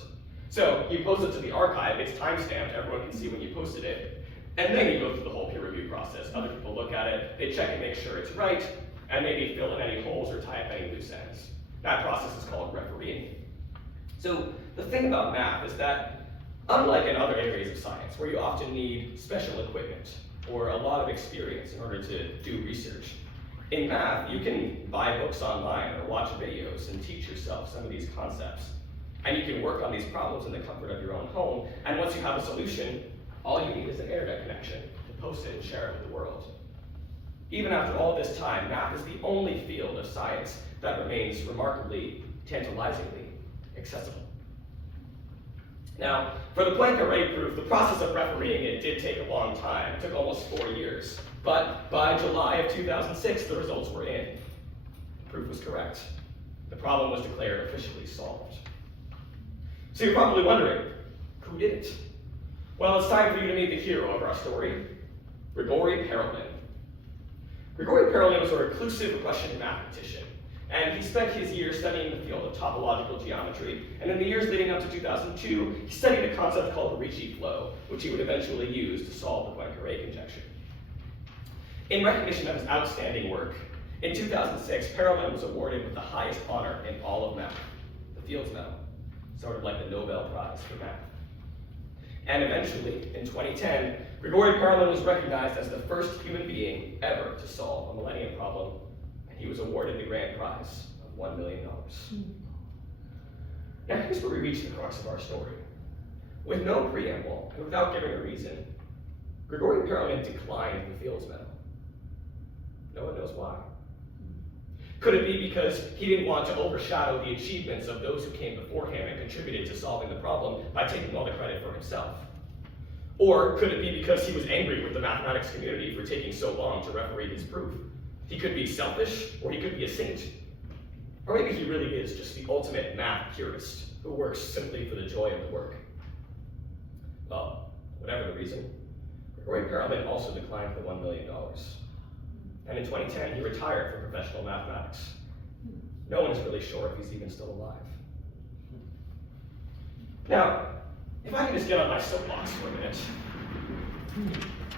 So you post it to the archive, it's timestamped, everyone can see when you posted it, and then you go through the whole peer review process. Other people look at it, they check and make sure it's right, and maybe fill in any holes or tie up any loose ends. That process is called refereeing. So the thing about math is that, unlike in other areas of science, where you often need special equipment or a lot of experience in order to do research, in math, you can buy books online or watch videos and teach yourself some of these concepts. And you can work on these problems in the comfort of your own home, and once you have a solution, all you need is an internet connection to post it and share it with the world. Even after all this time, math is the only field of science that remains remarkably, tantalizingly accessible. Now, for the Poincaré proof, the process of refereeing it did take a long time. It took almost 4 years. But by July of 2006, the results were in. The proof was correct. The problem was declared officially solved. So you're probably wondering, who did it? Well, it's time for you to meet the hero of our story, Grigori Perelman. Grigori Perelman was a reclusive Russian mathematician, and he spent his years studying the field of topological geometry, and in the years leading up to 2002, he studied a concept called the Ricci flow, which he would eventually use to solve the Poincaré conjecture. In recognition of his outstanding work, in 2006, Perelman was awarded with the highest honor in all of math, the Fields Medal, sort of like the Nobel Prize for math. And eventually, in 2010, Grigori Perelman was recognized as the first human being ever to solve a millennium problem, and he was awarded the grand prize of $1 million. Now here's where we reach the crux of our story. With no preamble, and without giving a reason, Grigori Perelman declined the Fields Medal. No one knows why. Could it be because he didn't want to overshadow the achievements of those who came before him and contributed to solving the problem by taking all the credit for himself? Or could it be because he was angry with the mathematics community for taking so long to referee his proof? He could be selfish, or he could be a saint. Or maybe he really is just the ultimate math purist who works simply for the joy of the work. Well, whatever the reason, Grigori Perelman also declined the $1 million. And in 2010, he retired from professional mathematics. No one is really sure if he's even still alive. Now, if I can just get on my soapbox for a minute.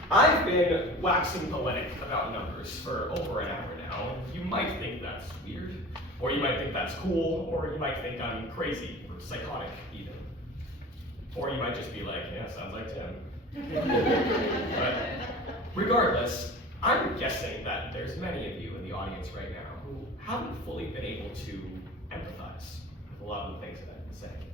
I've been waxing poetic about numbers for over an hour now. You might think that's weird, or you might think that's cool, or you might think I'm crazy or psychotic even. Or you might just be like, yeah, sounds like Tim. But regardless, I'm guessing that there's many of you in the audience right now who haven't fully been able to empathize with a lot of the things that I've been saying.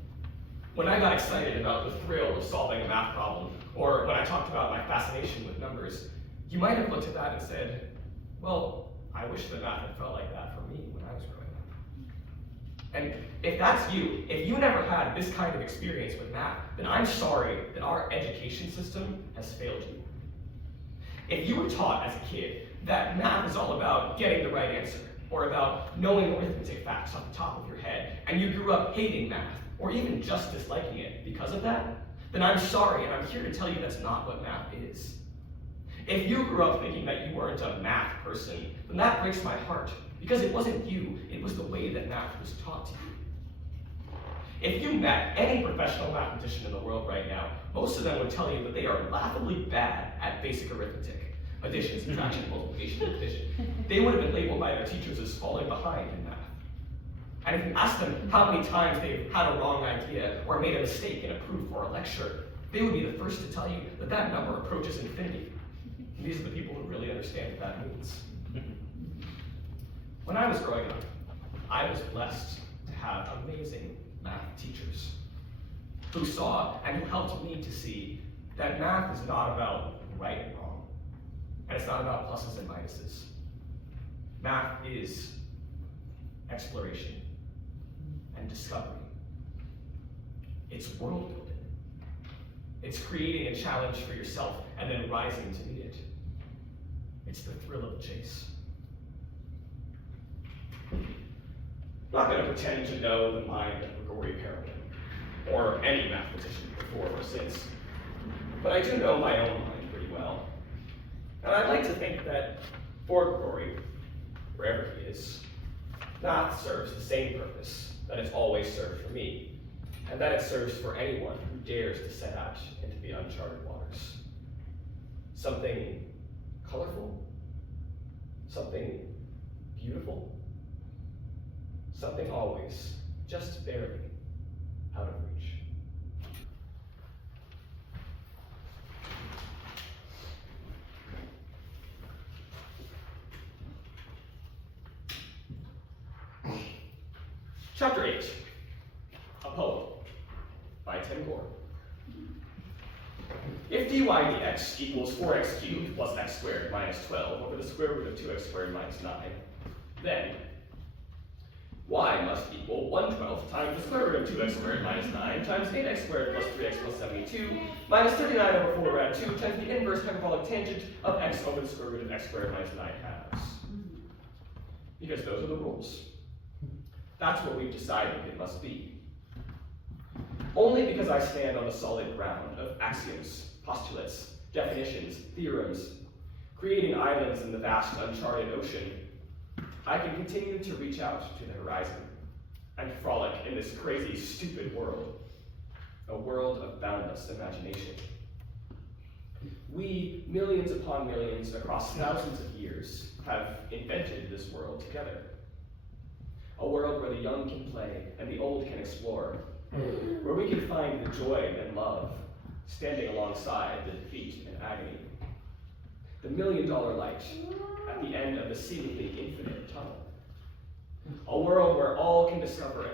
When I got excited about the thrill of solving a math problem, or when I talked about my fascination with numbers, you might have looked at that and said, well, I wish that math had felt like that for me when I was growing up. And if that's you, if you never had this kind of experience with math, then I'm sorry that our education system has failed you. If you were taught as a kid that math is all about getting the right answer, or about knowing arithmetic facts off the top of your head, and you grew up hating math, or even just disliking it because of that, then I'm sorry, and I'm here to tell you that's not what math is. If you grew up thinking that you weren't a math person, then that breaks my heart, because it wasn't you, it was the way that math was taught to you. If you met any professional mathematician in the world right now, most of them would tell you that they are laughably bad at basic arithmetic, addition, subtraction, multiplication, and division. They would have been labeled by their teachers as falling behind in math. And if you ask them how many times they've had a wrong idea or made a mistake in a proof or a lecture, they would be the first to tell you that that number approaches infinity. And these are the people who really understand what that means. When I was growing up, I was blessed to have amazing math teachers who saw and who helped me to see that math is not about right and wrong, and it's not about pluses and minuses. Math is exploration and discovery. It's world building. It's creating a challenge for yourself and then rising to meet it. It's the thrill of the chase. I'm not going to pretend to know the mind of Grigori Perelman, or any mathematician before or since, but I do know my own mind pretty well. And I'd like to think that for Grigori, wherever he is, math serves the same purpose that it's always served for me, and that it serves for anyone who dares to set out into the uncharted waters. Something colorful, something beautiful, something always just barely out of reach. Chapter 8, a poem by Tim Gore. If dy dx equals 4x cubed plus x squared minus 12 over the square root of 2x squared minus 9, then y must equal 1/12 times the square root of 2x squared minus 9 times 8x squared plus 3x plus 72 minus 39 over 4 rad 2 times the inverse hyperbolic tangent of x over the square root of x squared minus 9 halves. Because those are the rules. That's what we've decided it must be. Only because I stand on the solid ground of axioms, postulates, definitions, theorems, creating islands in the vast uncharted ocean, I can continue to reach out to the horizon and frolic in this crazy, stupid world, a world of boundless imagination. We, millions upon millions across thousands of years, have invented this world together. A world where the young can play and the old can explore, where we can find the joy and love standing alongside the defeat and agony. The $1 million light at the end of the seemingly infinite tunnel. A world where all can discover